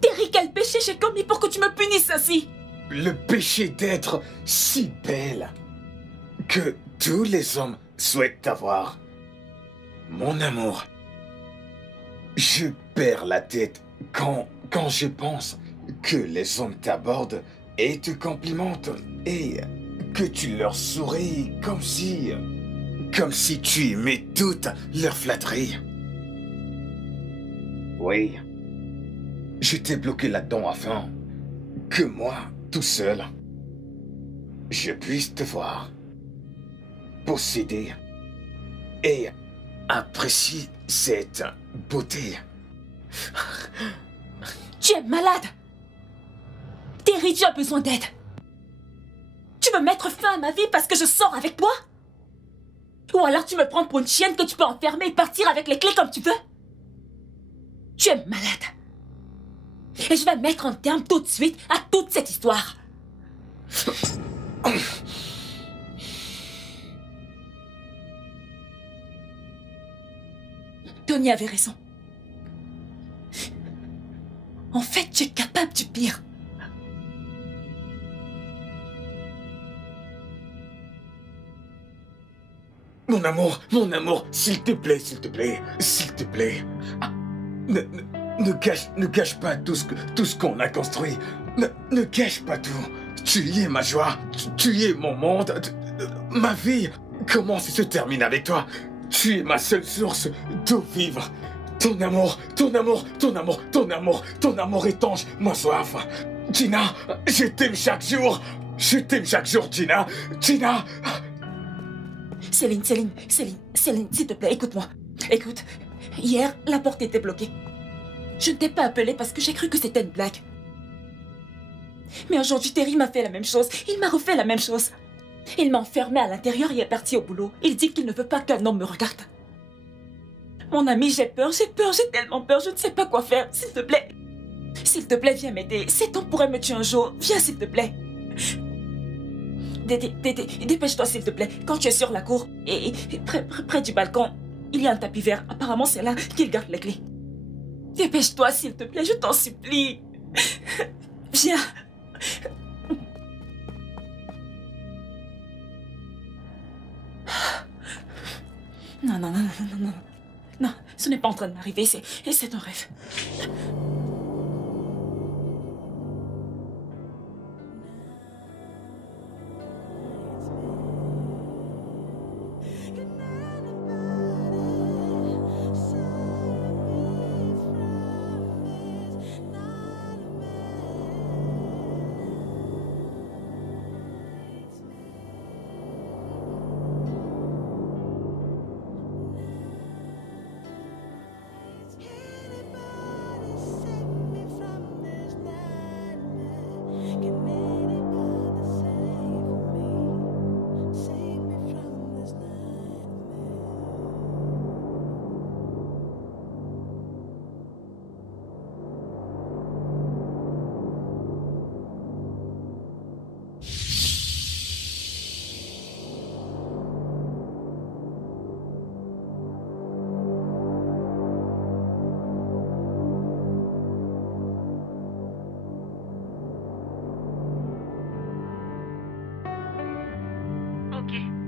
Terry, quel péché j'ai commis pour que tu me punisses ainsi? Le péché d'être si belle que tous les hommes souhaitent avoir. Mon amour, je perds la tête quand je pense que les hommes t'abordent et te complimentent et que tu leur souris comme si tu aimais toutes leurs flatteries. Oui, je t'ai bloqué là-dedans afin que moi, tout seul, je puisse te voir, posséder et apprécier cette beauté. Tu es malade! Terry, tu as besoin d'aide. Tu veux mettre fin à ma vie parce que je sors avec toi? Ou alors tu me prends pour une chienne que tu peux enfermer et partir avec les clés comme tu veux? Tu es malade. Et je vais mettre un terme tout de suite à toute cette histoire. Tony avait raison. En fait, tu es capable du pire. Mon amour, s'il te plaît, s'il te plaît, s'il te plaît. Ah, ne gâche pas tout ce qu'on a construit. Ne gâche pas tout. Tu y es ma joie, tu y es mon monde, ma vie commence et se termine avec toi. Tu es ma seule source d'eau vive. Ton amour étanche ma soif. Gina, je t'aime chaque jour. Je t'aime chaque jour, Gina. Gina. Céline, s'il te plaît, écoute-moi. Écoute, hier, la porte était bloquée. Je ne t'ai pas appelé parce que j'ai cru que c'était une blague. Mais aujourd'hui, Terry m'a fait la même chose. Il m'a refait la même chose. Il m'a enfermé à l'intérieur et est parti au boulot. Il dit qu'il ne veut pas qu'un homme me regarde. Mon ami, j'ai tellement peur, je ne sais pas quoi faire. S'il te plaît, viens m'aider. Cet homme pourrait me tuer un jour. Viens, s'il te plaît. Dépêche-toi, s'il te plaît. Quand tu es sur la cour et près du balcon, il y a un tapis vert. Apparemment, c'est là qu'il garde les clés. Dépêche-toi, s'il te plaît, je t'en supplie. Viens. Non. Non, ce n'est pas en train de m'arriver, c'est un rêve.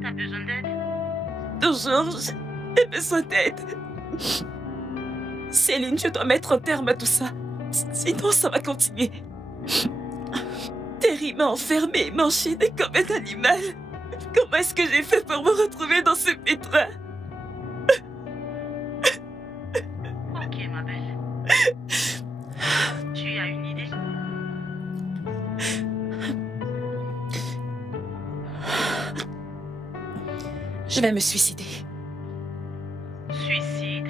T'as besoin d'aide? Toujours, j'ai besoin d'aide. Céline, je dois mettre un terme à tout ça. Sinon, ça va continuer. Terry m'a enfermée et m'a enchaînée comme un animal. Comment est-ce que j'ai fait pour me retrouver dans ce pétrin? Ok, ma belle. Tu as une idée? Je vais me suicider. Suicide?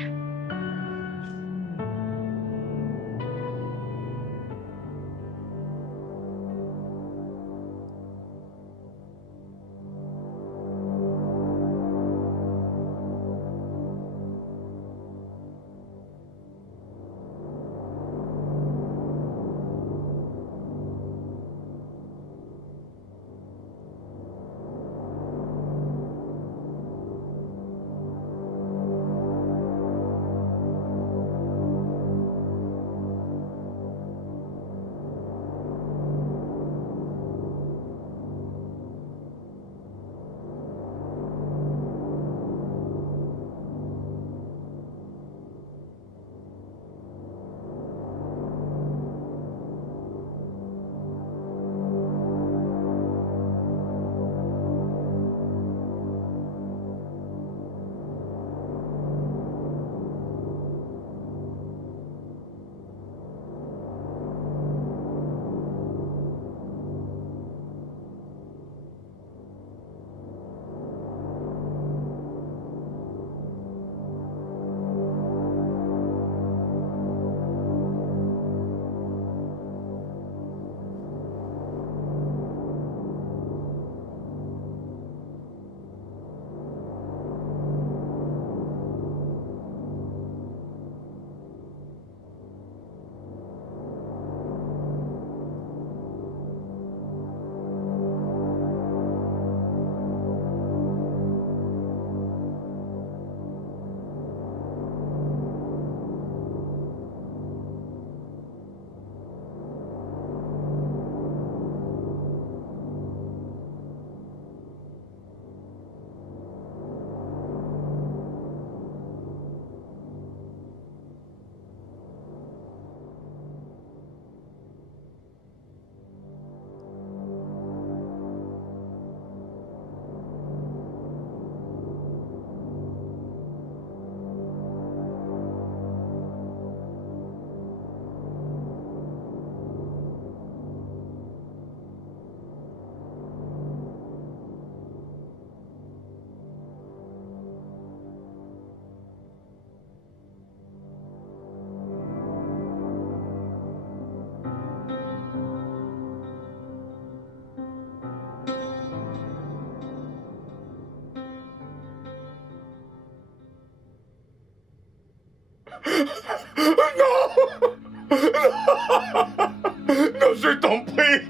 Non, je t'en prie.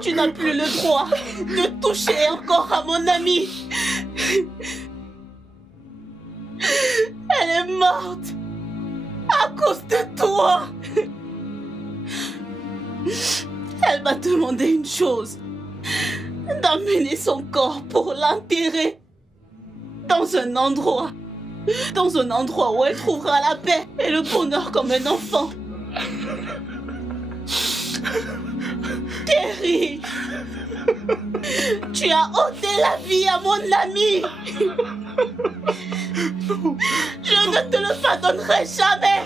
Tu n'as plus le droit de toucher encore à mon amie. Elle est morte à cause de toi. Elle m'a demandé une chose, d'amener son corps pour l'enterrer dans un endroit où elle trouvera la paix et le bonheur comme un enfant. Terry, tu as ôté la vie à mon ami. Je ne te le pardonnerai jamais.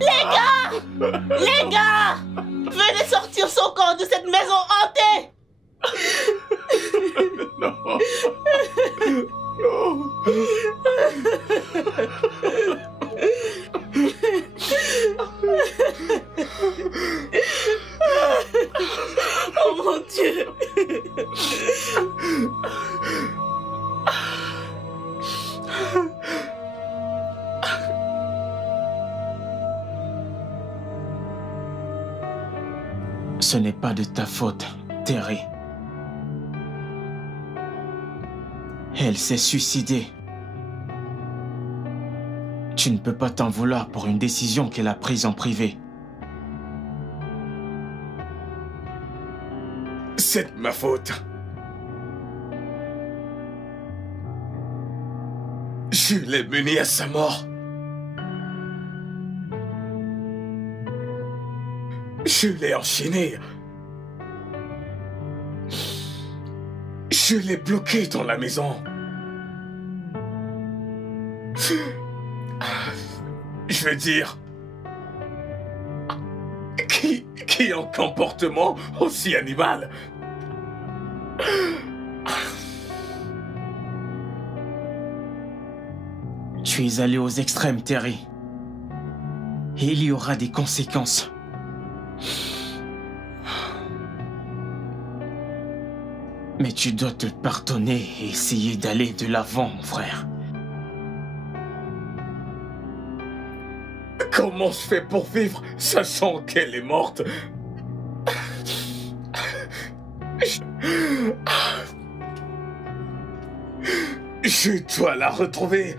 Les gars, venez sortir son corps de cette maison hantée. Non. Non. Oh mon Dieu. Ce n'est pas de ta faute, Terry. Elle s'est suicidée. Tu ne peux pas t'en vouloir pour une décision qu'elle a prise en privé. C'est de ma faute. Je l'ai mené à sa mort. Je l'ai enchaîné. Je l'ai bloqué dans la maison. Je veux dire, qui a un comportement aussi animal? Tu es allé aux extrêmes, Terry. Et il y aura des conséquences. Mais tu dois te pardonner et essayer d'aller de l'avant, mon frère. Comment je fais pour vivre sachant qu'elle est morte? Je dois la retrouver.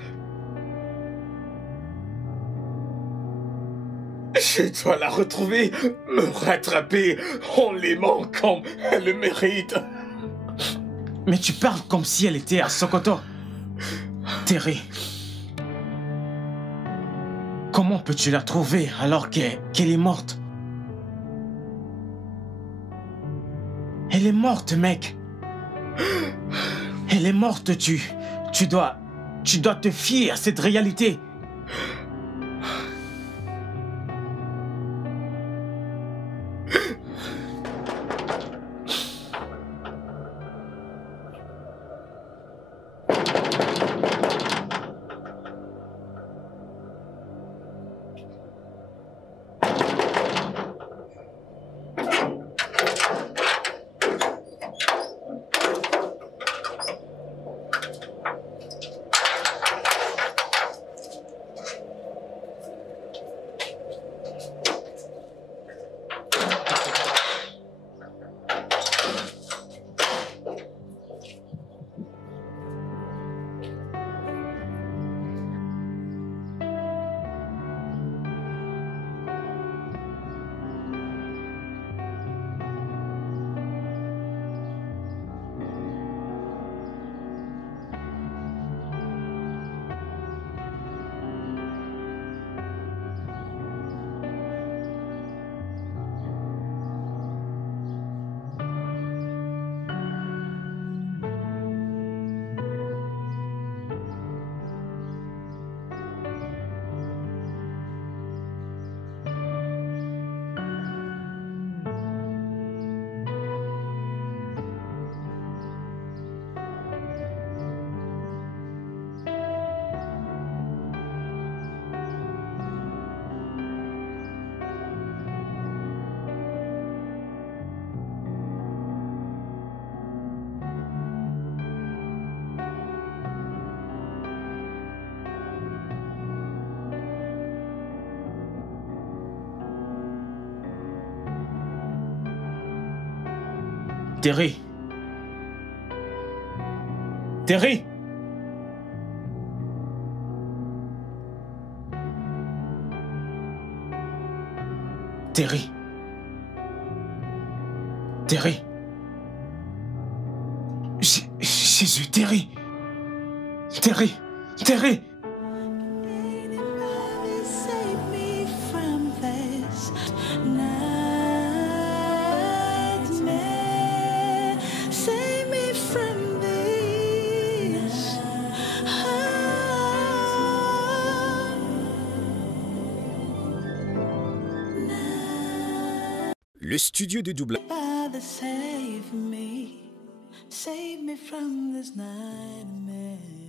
Je dois la retrouver, me rattraper en l'aimant comme elle le mérite. Mais tu parles comme si elle était à Sokoto. Terry. Comment peux-tu la trouver alors qu'elle est morte? Elle est morte, mec. Elle est morte, tu dois te fier à cette réalité. Terry. Terry. Terry. Terry. Jésus, Terry. Terry. Terry. Save me from this nightmare. Save me from this. Le studio de doublage. Father, save me from this nightmare.